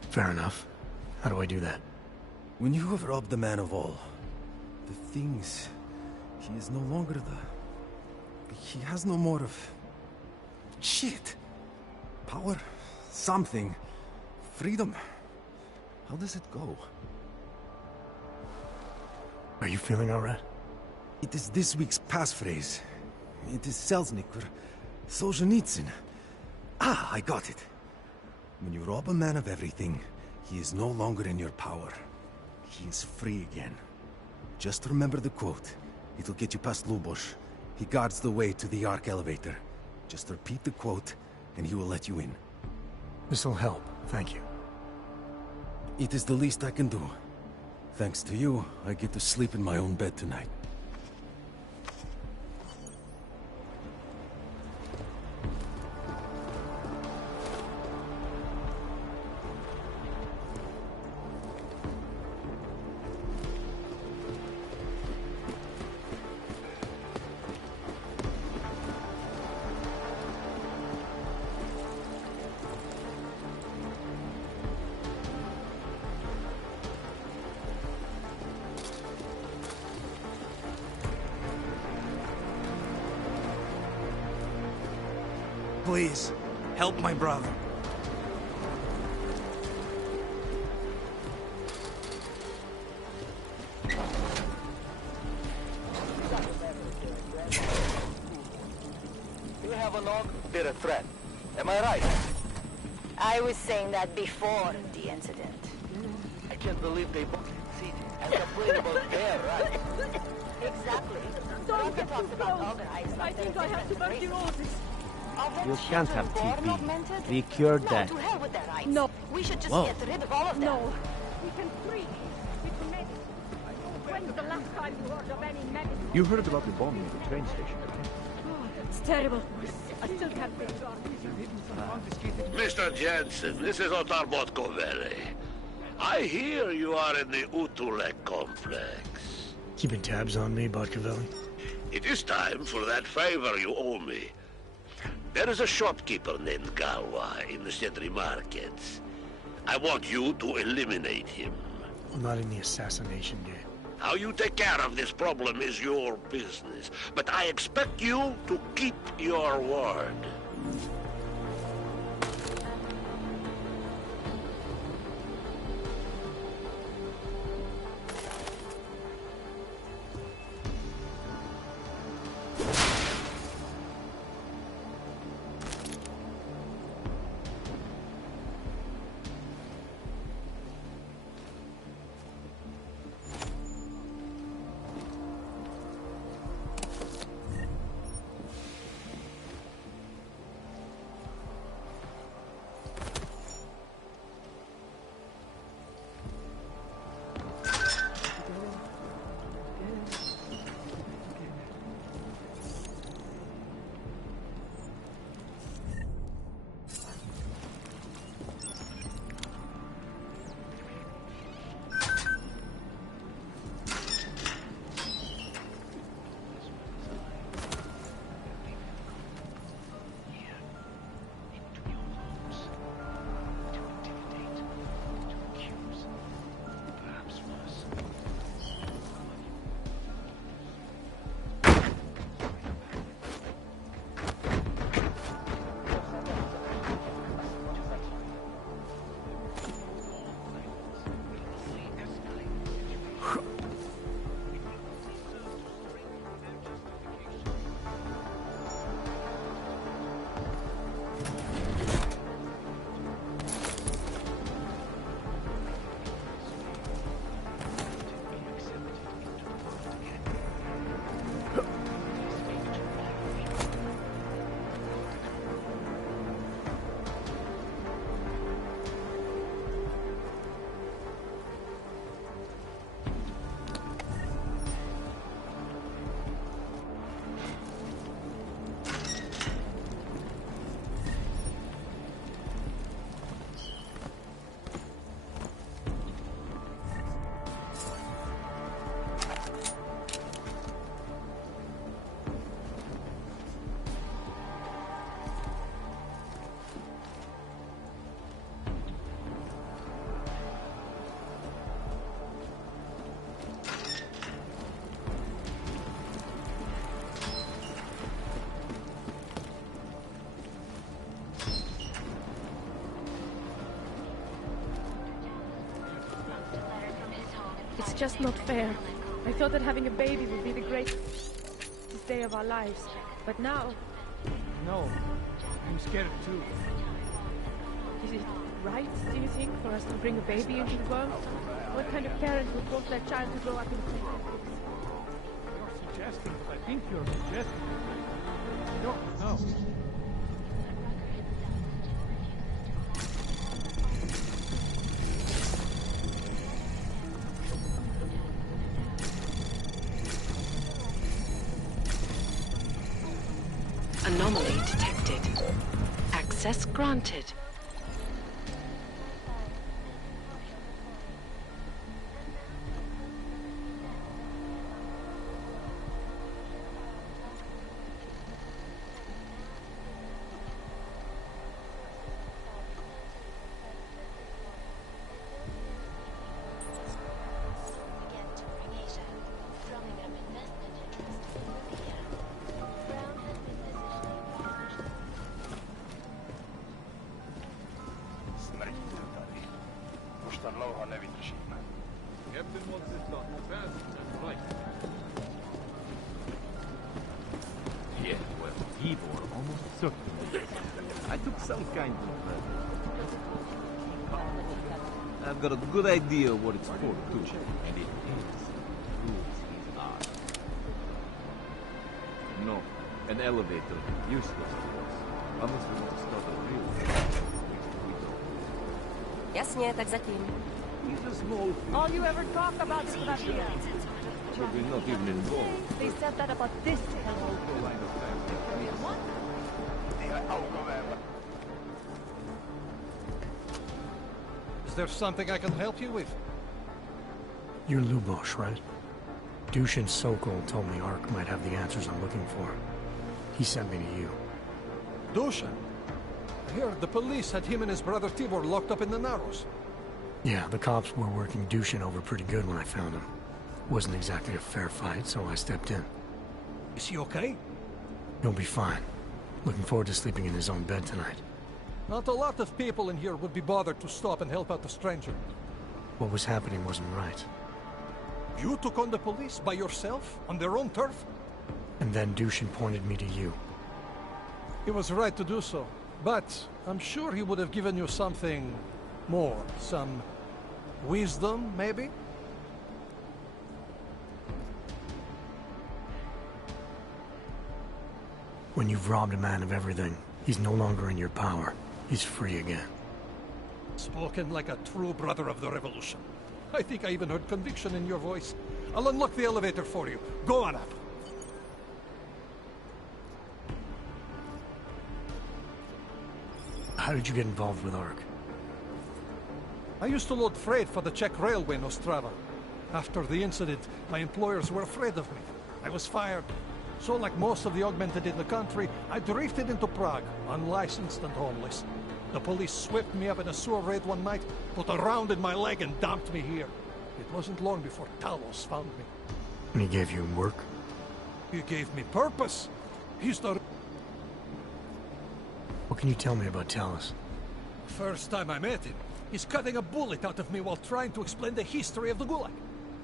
Fair enough. How do I do that? When you have robbed the man of all, the things... He is no longer the... He has no more of... Shit! Power? Something. Freedom. How does it go? Are you feeling alright? It is this week's passphrase. It is Selznick or Solzhenitsyn. Ah, I got it. When you rob a man of everything, he is no longer in your power. He is free again. Just remember the quote. It'll get you past Lubosh. He guards the way to the Ark elevator. Just repeat the quote, and he will let you in. This'll help, thank you. It is the least I can do. Thanks to you, I get to sleep in my own bed tonight. Please, help my brother. You have an orc, they're a threat. Am I right? I was saying that before the incident. I can't believe they both see and complain about their right. Exactly. Don't get too close. I think I have tuberculosis. You can't have TB. We cured that. To hell with that ice. No. We should just Whoa. get rid of all of them. No. We can treat with medicine. When's the last time you heard of any medicine? You heard about the bombing at the train station, didn't Oh, it's terrible. I still can't think of Mr. Jensen, this is Otar Botkovere. I hear you are in the Utulek complex. Keeping tabs on me, Botkovelli? It is time for that favor you owe me. There is a shopkeeper named Galwa in the Sedri markets. I want you to eliminate him. I'm not in the assassination game. How you take care of this problem is your business, but I expect you to keep your word. It's just not fair. I thought that having a baby would be the greatest day of our lives. But now... No. I'm scared too. Is it right, do you think, for us to bring a baby into the world? What kind of parent would want their child to grow up in a place like this? You're suggesting, I think you're suggesting. I don't know. Anomaly detected. Access granted. Captain wants this done fast and right. Yeah, well, Ivor almost certainly. I took some kind of... I've got a good idea what it's for, too. And it proves his art. No, an elevator, useless to us. Unless we want to start a real which we don't. Jasně, tak zatím. He's a small fish. All you ever talk about is Rabia. Probably not even involved. They said that about this hello. Is there something I can help you with? You're Lubosh, right? Dushin Sokol told me Ark might have the answers I'm looking for. He sent me to you. Dushin? I heard the police had him and his brother Tibor locked up in the Narrows. Yeah, the cops were working Dushin over pretty good when I found him. Wasn't exactly a fair fight, so I stepped in. Is he okay? He'll be fine. Looking forward to sleeping in his own bed tonight. Not a lot of people in here would be bothered to stop and help out a stranger. What was happening wasn't right. You took on the police by yourself, on their own turf? And then Dushin pointed me to you. He was right to do so, but I'm sure he would have given you something more. Some wisdom, maybe? When you've robbed a man of everything, he's no longer in your power. He's free again. Spoken like a true brother of the revolution. I think I even heard conviction in your voice. I'll unlock the elevator for you. Go on up. How did you get involved with Ark? I used to load freight for the Czech railway in Ostrava. After the incident, my employers were afraid of me. I was fired. So like most of the augmented in the country, I drifted into Prague, unlicensed and homeless. The police swept me up in a sewer raid one night, put a round in my leg and dumped me here. It wasn't long before Talos found me. And he gave you work? He gave me purpose. He's the... What can you tell me about Talos? First time I met him, he's cutting a bullet out of me while trying to explain the history of the Gulag.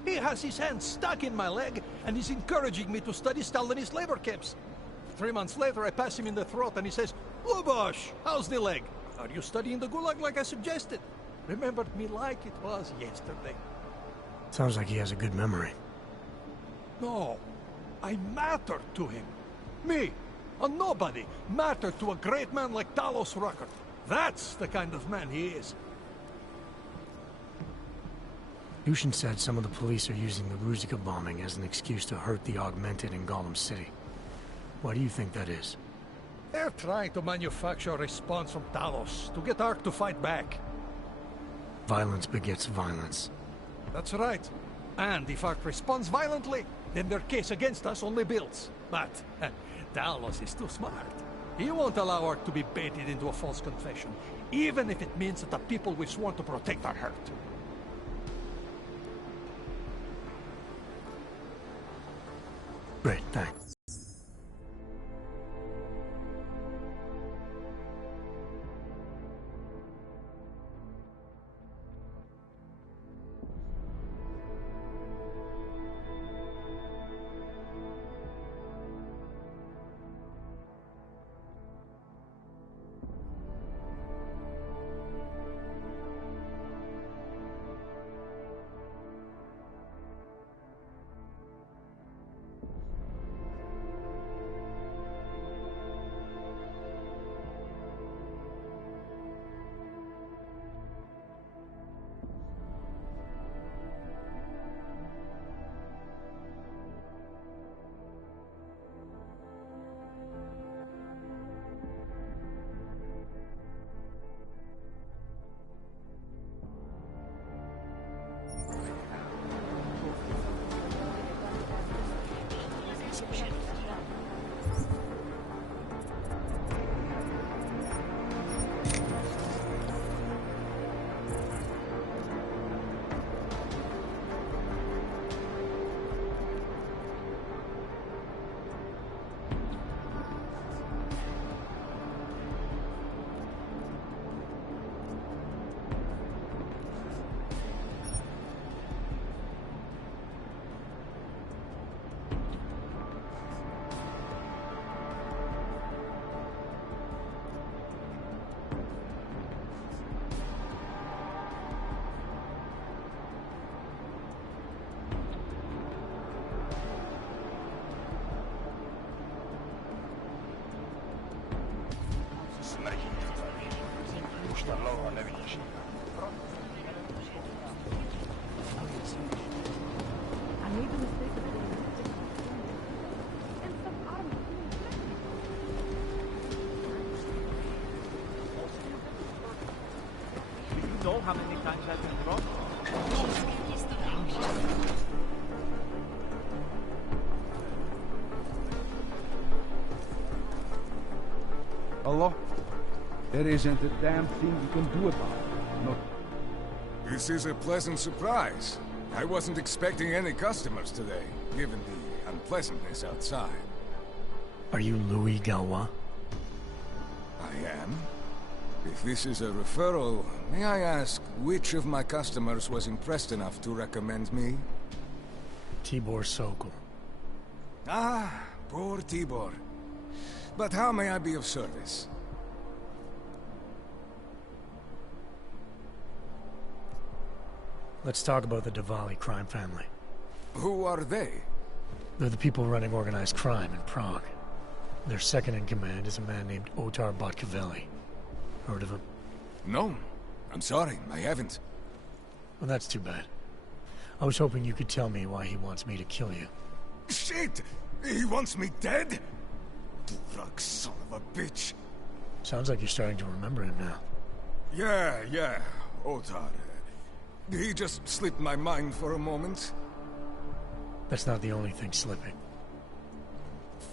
He has his hand stuck in my leg, and he's encouraging me to study Stalinist labor camps. 3 months later, I pass him in the throat, and he says, "Lubosh, how's the leg? Are you studying the Gulag like I suggested?" Remembered me like it was yesterday. Sounds like he has a good memory. No, I mattered to him. Me, a nobody, mattered to a great man like Talos Ruckert. That's the kind of man he is. Dushin said some of the police are using the Ruzika bombing as an excuse to hurt the Augmented in Gollum City. Why do you think that is? They're trying to manufacture a response from Talos to get Ark to fight back. Violence begets violence. That's right. And if Ark responds violently, then their case against us only builds. But Talos is too smart. He won't allow Ark to be baited into a false confession, even if it means that the people we've sworn to protect are hurt. Great, thanks. Hello? There isn't a damn thing you can do about it. No. This is a pleasant surprise. I wasn't expecting any customers today, given the unpleasantness outside. Are you Louis Galois? I am. If this is a referral, may I ask which of my customers was impressed enough to recommend me? Tibor Sokol. Ah, poor Tibor. But how may I be of service? Let's talk about the Diwali crime family. Who are they? They're the people running organized crime in Prague. Their second in command is a man named Otar Botkavelli. Heard of him? No. I'm sorry, I haven't. Well, that's too bad. I was hoping you could tell me why he wants me to kill you. Shit! He wants me dead? Drug son of a bitch. Sounds like you're starting to remember him now. Yeah, Otar. He just slipped my mind for a moment. That's not the only thing slipping.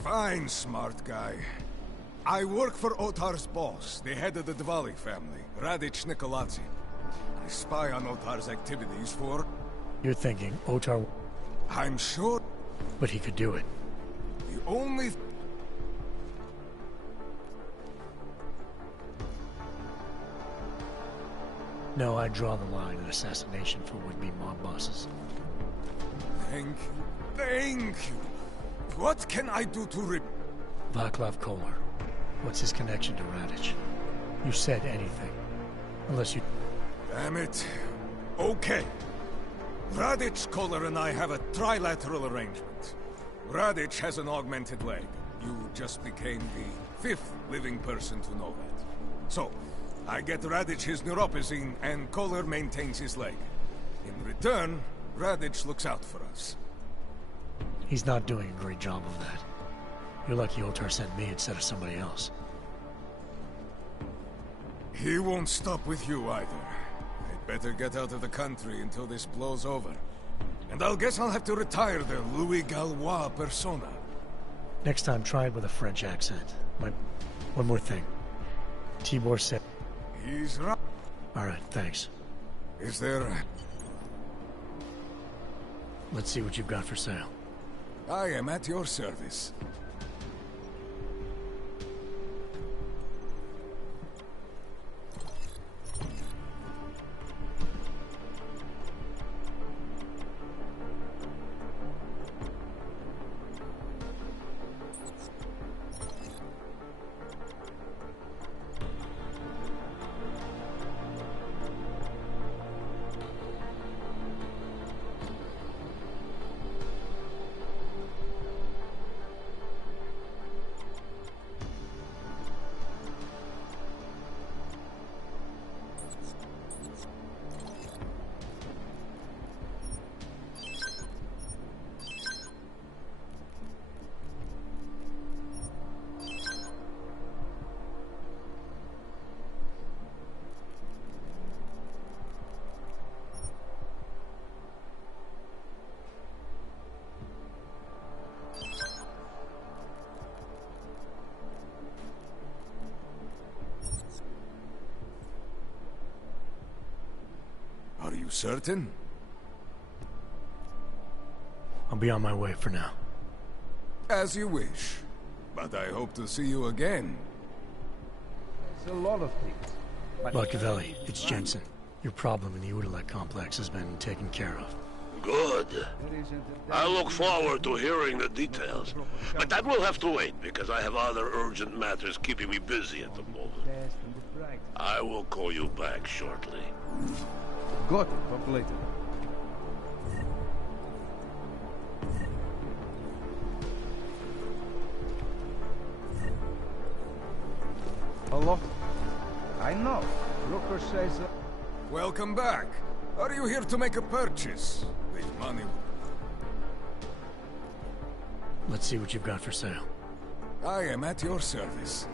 Fine, smart guy. I work for Otar's boss, the head of the Diwali family, Radic Nikoladze. I spy on Otar's activities for... You're thinking Otar... I'm sure... But he could do it. The only... No, I draw the line at assassination for would-be mob bosses. Thank you. What can I do to Vaclav Kolar. What's his connection to Radic? You said anything. Unless you... Damn it. Okay. Radic, Kolar, and I have a trilateral arrangement. Radic has an augmented leg. You just became the 5th living person to know that. So, I get Radic his neuropazine, and Kolar maintains his leg. In return, Radic looks out for us. He's not doing a great job of that. You're lucky Otar sent me instead of somebody else. He won't stop with you either. I'd better get out of the country until this blows over. And I guess I'll have to retire the Louis Galois persona. Next time, try it with a French accent. One more thing. Tibor said... He's right. Alright, thanks. Is there... Let's see what you've got for sale. I am at your service. Are you certain? I'll be on my way for now. As you wish. But I hope to see you again. There's a lot of things. Botkavelli, it's Jensen. Your problem in the Udalek complex has been taken care of. Good. I look forward to hearing the details. But that will have to wait, because I have other urgent matters keeping me busy at the moment. I will call you back shortly. Good. Talk later. Hello? I know. Rooker says... Welcome back. Are you here to make a purchase? With money? Let's see what you've got for sale. I am at your service.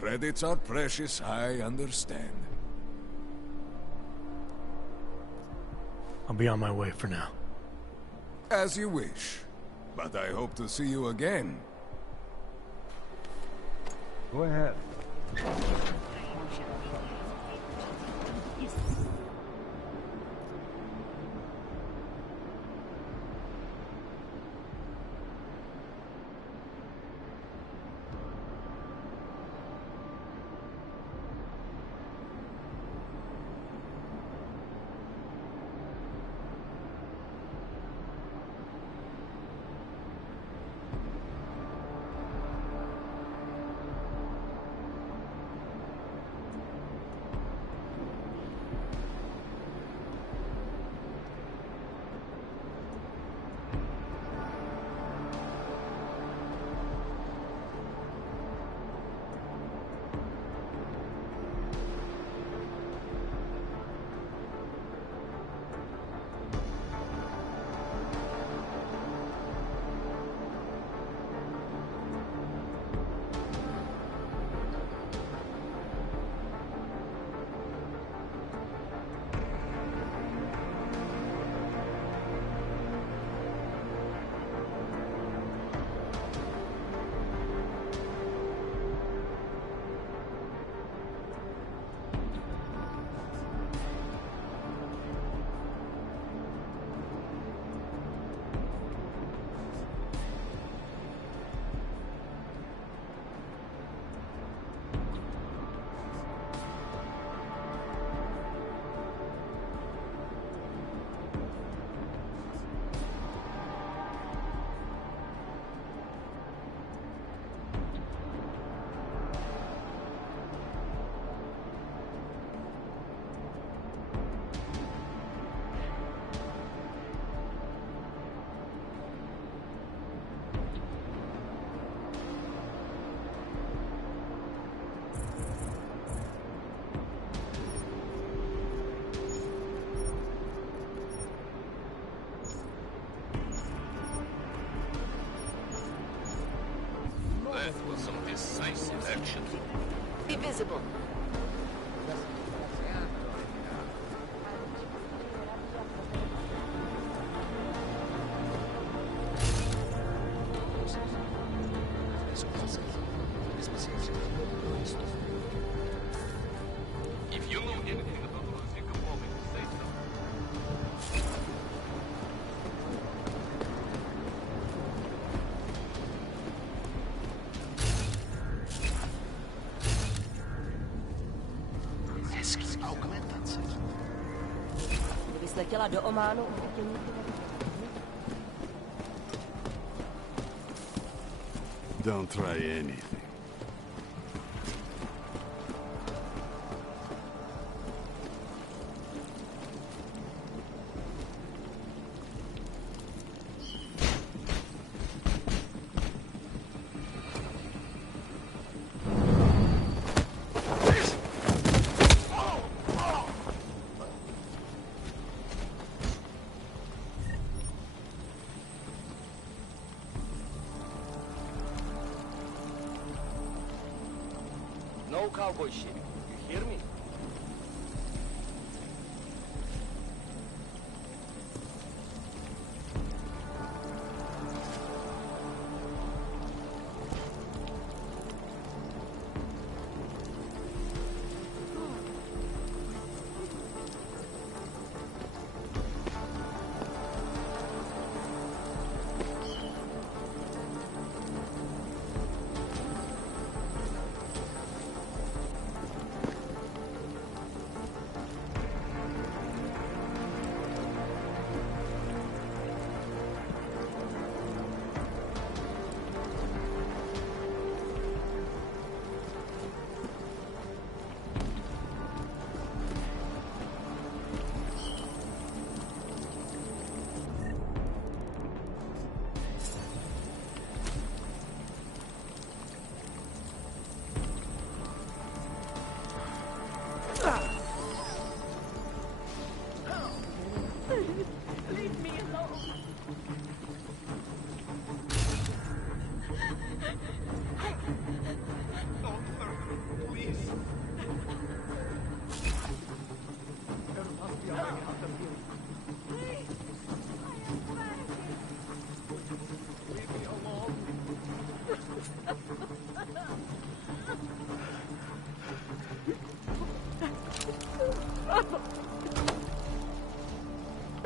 Credits are precious, I understand. I'll be on my way for now. As you wish. But I hope to see you again. Go ahead. That was some decisive action. Be visible. If you know anything about losing a moment, say so. Hezký augmentace. Kdybys letěla do Ománu, Don't try anything. No cowboy shit. You hear me?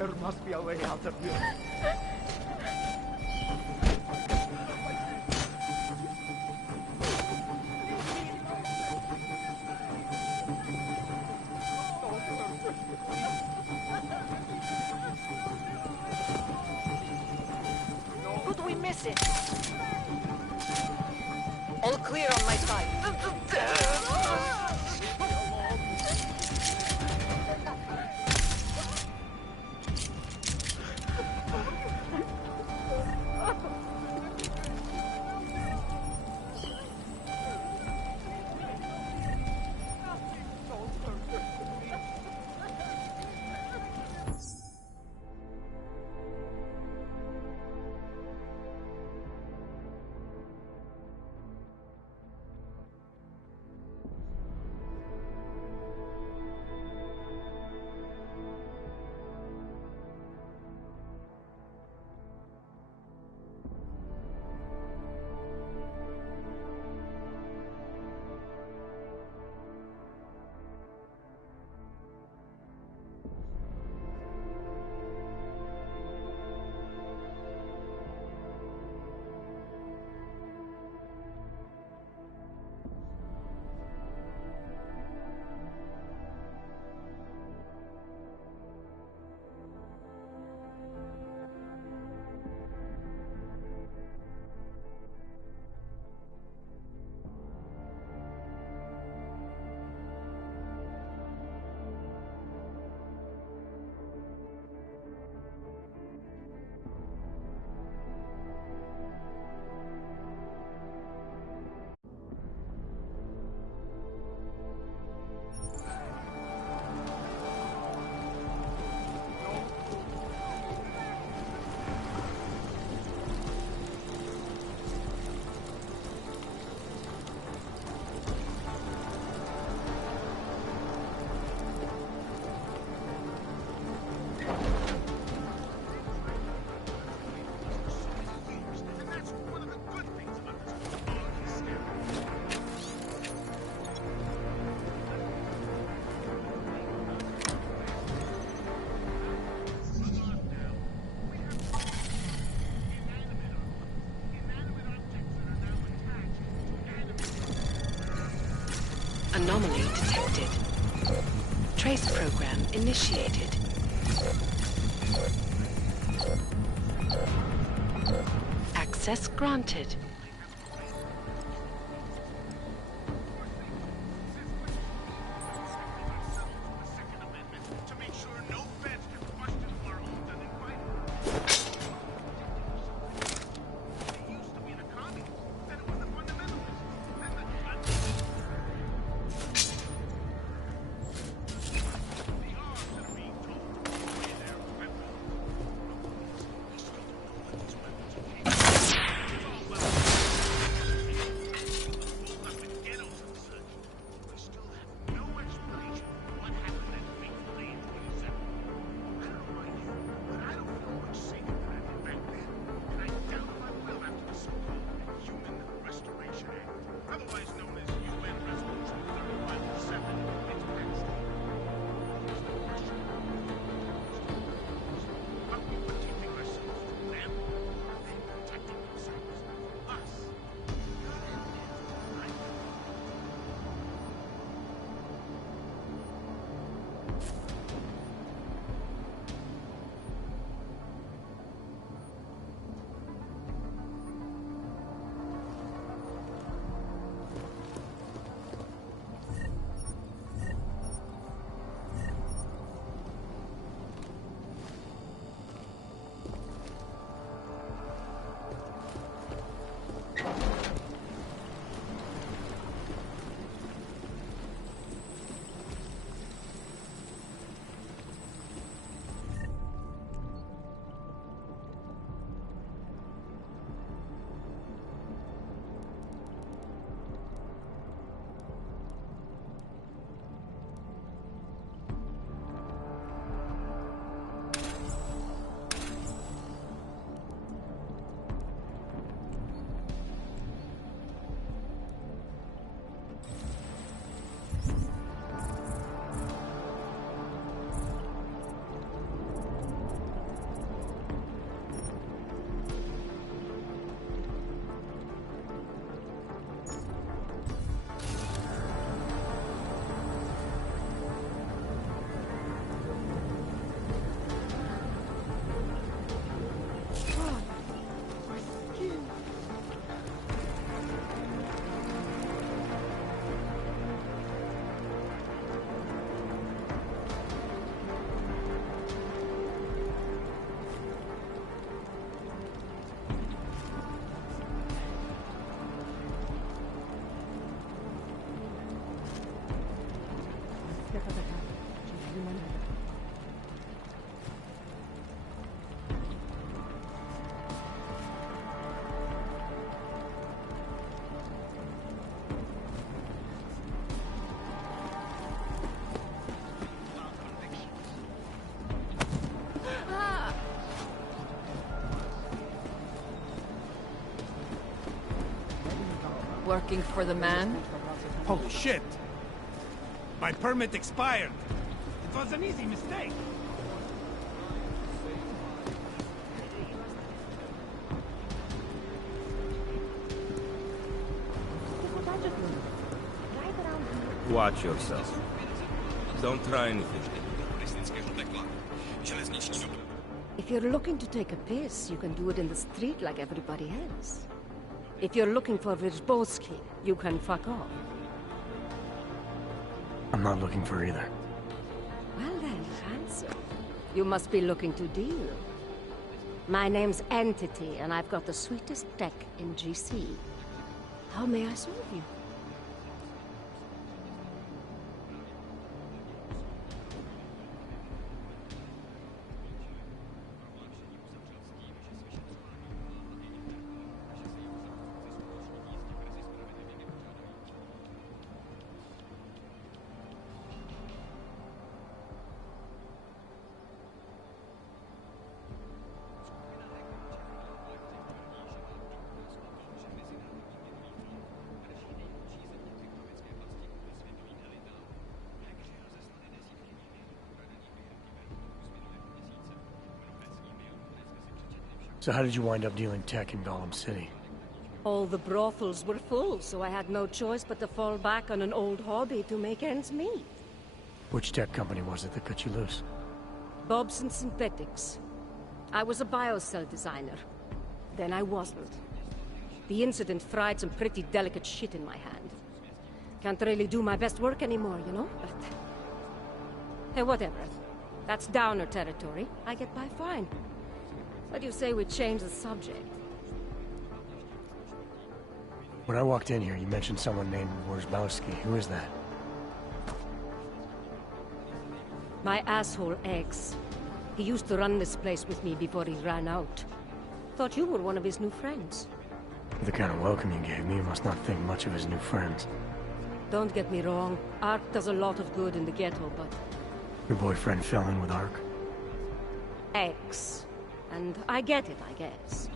There must be a way out of here. Who do we miss it? All clear on my side. Anomaly detected. Trace program initiated. Access granted. working for the man? Holy shit! My permit expired. It was an easy mistake. Watch yourself. Don't try anything. If you're looking to take a piss, you can do it in the street like everybody else. If you're looking for Virzbowski, you can fuck off. I'm not looking for either. Well then, handsome. You must be looking to deal. My name's Entity, and I've got the sweetest deck in GC. How may I serve you? So how did you wind up dealing tech in Gollum City? All the brothels were full, so I had no choice but to fall back on an old hobby to make ends meet. Which tech company was it that cut you loose? Bobson Synthetics. I was a biocell designer. Then I wasn't. The incident fried some pretty delicate shit in my hand. Can't really do my best work anymore, you know? But... hey, whatever. That's downer territory. I get by fine. What do you say we change the subject? When I walked in here, you mentioned someone named Worzbowski. Who is that? My asshole ex. He used to run this place with me before he ran out. Thought you were one of his new friends. With the kind of welcome you gave me, you must not think much of his new friends. Don't get me wrong. Ark does a lot of good in the ghetto, but... Your boyfriend fell in with Ark? Ex. And I get it, I guess.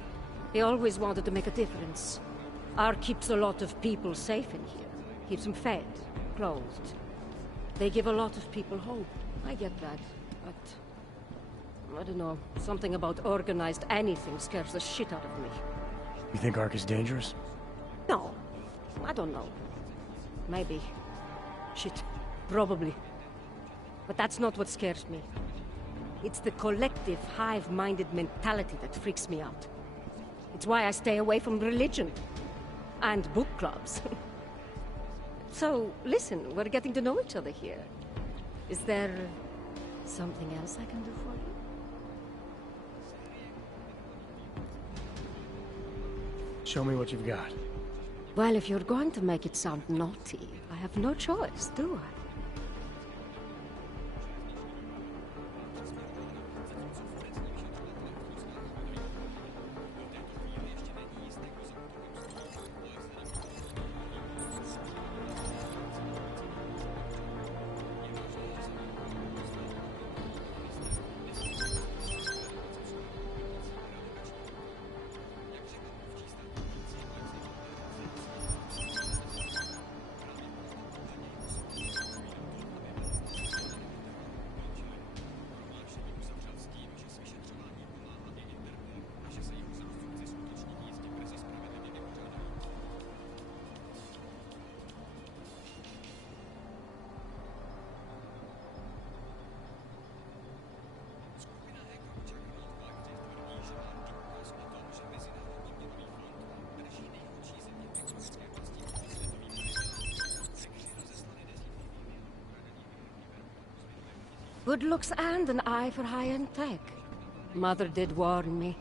He always wanted to make a difference. Ark keeps a lot of people safe in here. Keeps them fed, clothed. They give a lot of people hope. I get that, but... I don't know. Something about organized anything scares the shit out of me. You think Ark is dangerous? No. I don't know. Maybe. Shit. Probably. But that's not what scares me. It's the collective, hive-minded mentality that freaks me out. It's why I stay away from religion. And book clubs. So, listen, we're getting to know each other here. Is there... something else I can do for you? Show me what you've got. Well, if you're going to make it sound naughty, I have no choice, do I? Good looks and an eye for high-end tech. Mother did warn me.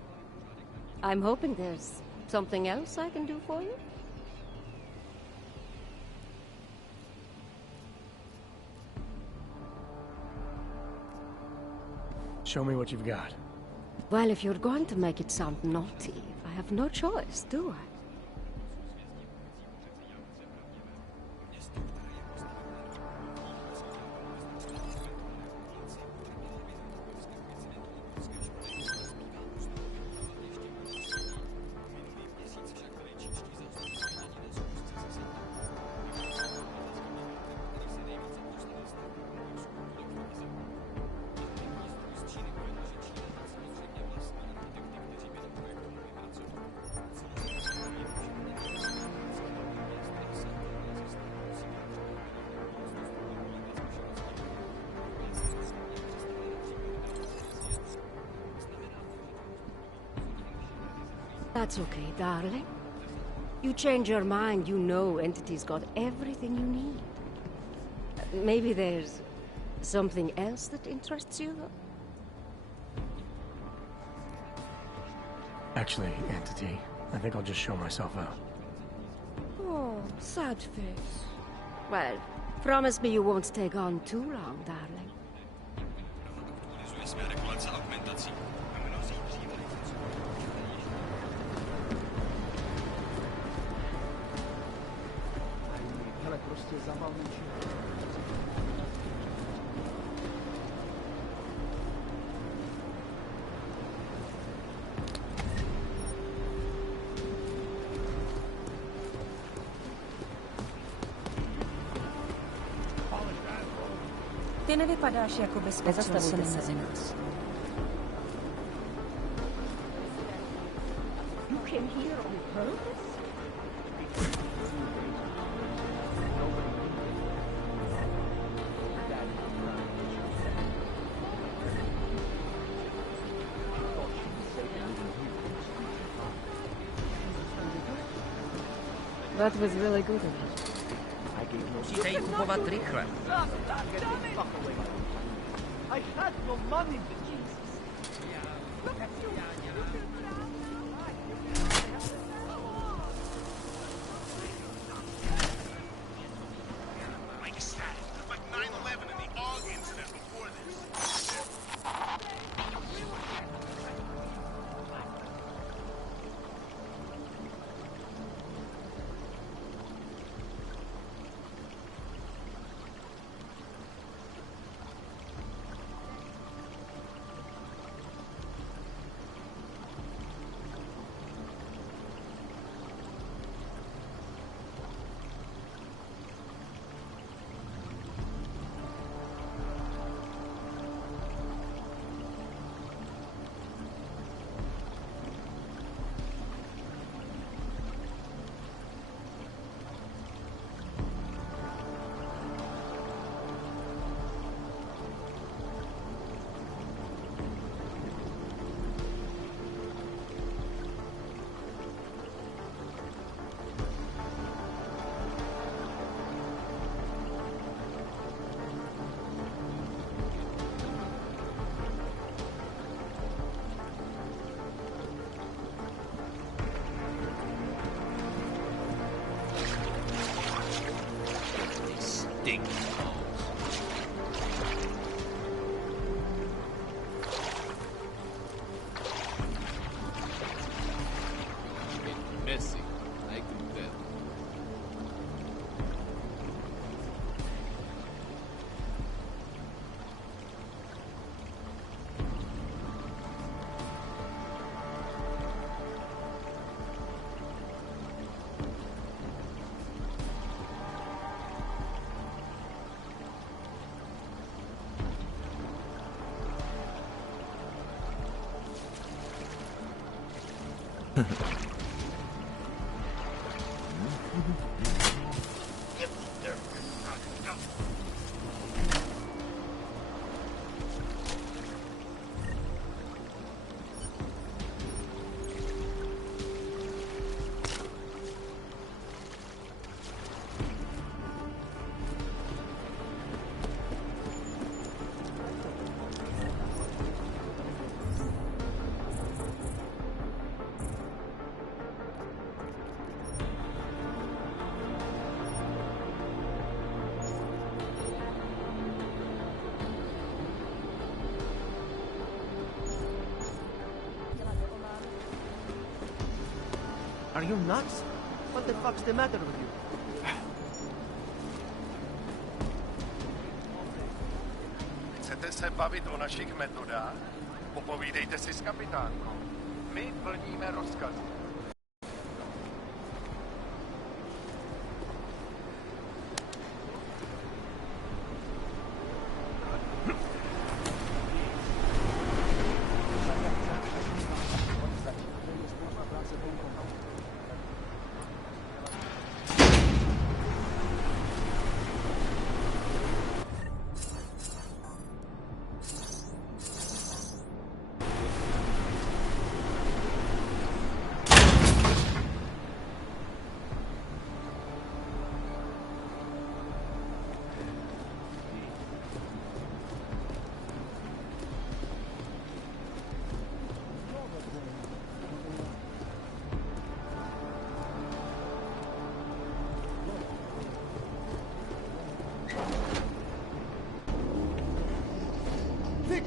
I'm hoping there's something else I can do for you? Show me what you've got. Well, if you're going to make it sound naughty, I have no choice, do I? That's okay, darling. You change your mind, you know Entity's got everything you need. Maybe there's something else that interests you? Actually, Entity, I think I'll just show myself out. Oh, sad face. Well, promise me you won't take on too long, darling. Ale prostě zabalný Ty nevypadáš jako bezpečný se mezi nás. You came here on purpose? That was really good of you. Musíte ji kupovat rychle. I had no money, Jesus. Look at you. Like static, like 9/11 and the AUG incident before this. Stink. Messy, I can bet. Are you nuts? What the fuck's the matter with you? Chcete se bavit o našich metodách? Popovídejte si s kapitánkou. My plníme rozkazy.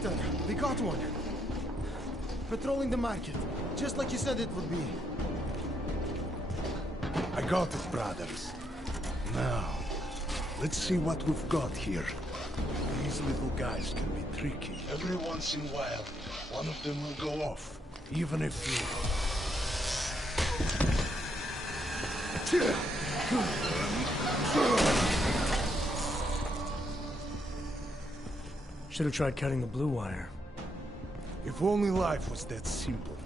Victor, we got one. Patrolling the market, just like you said it would be. I got it, brothers. Now, let's see what we've got here. These little guys can be tricky. Every once in a while, one of them will go off, even if you... Should have tried cutting the blue wire. If only life was that simple.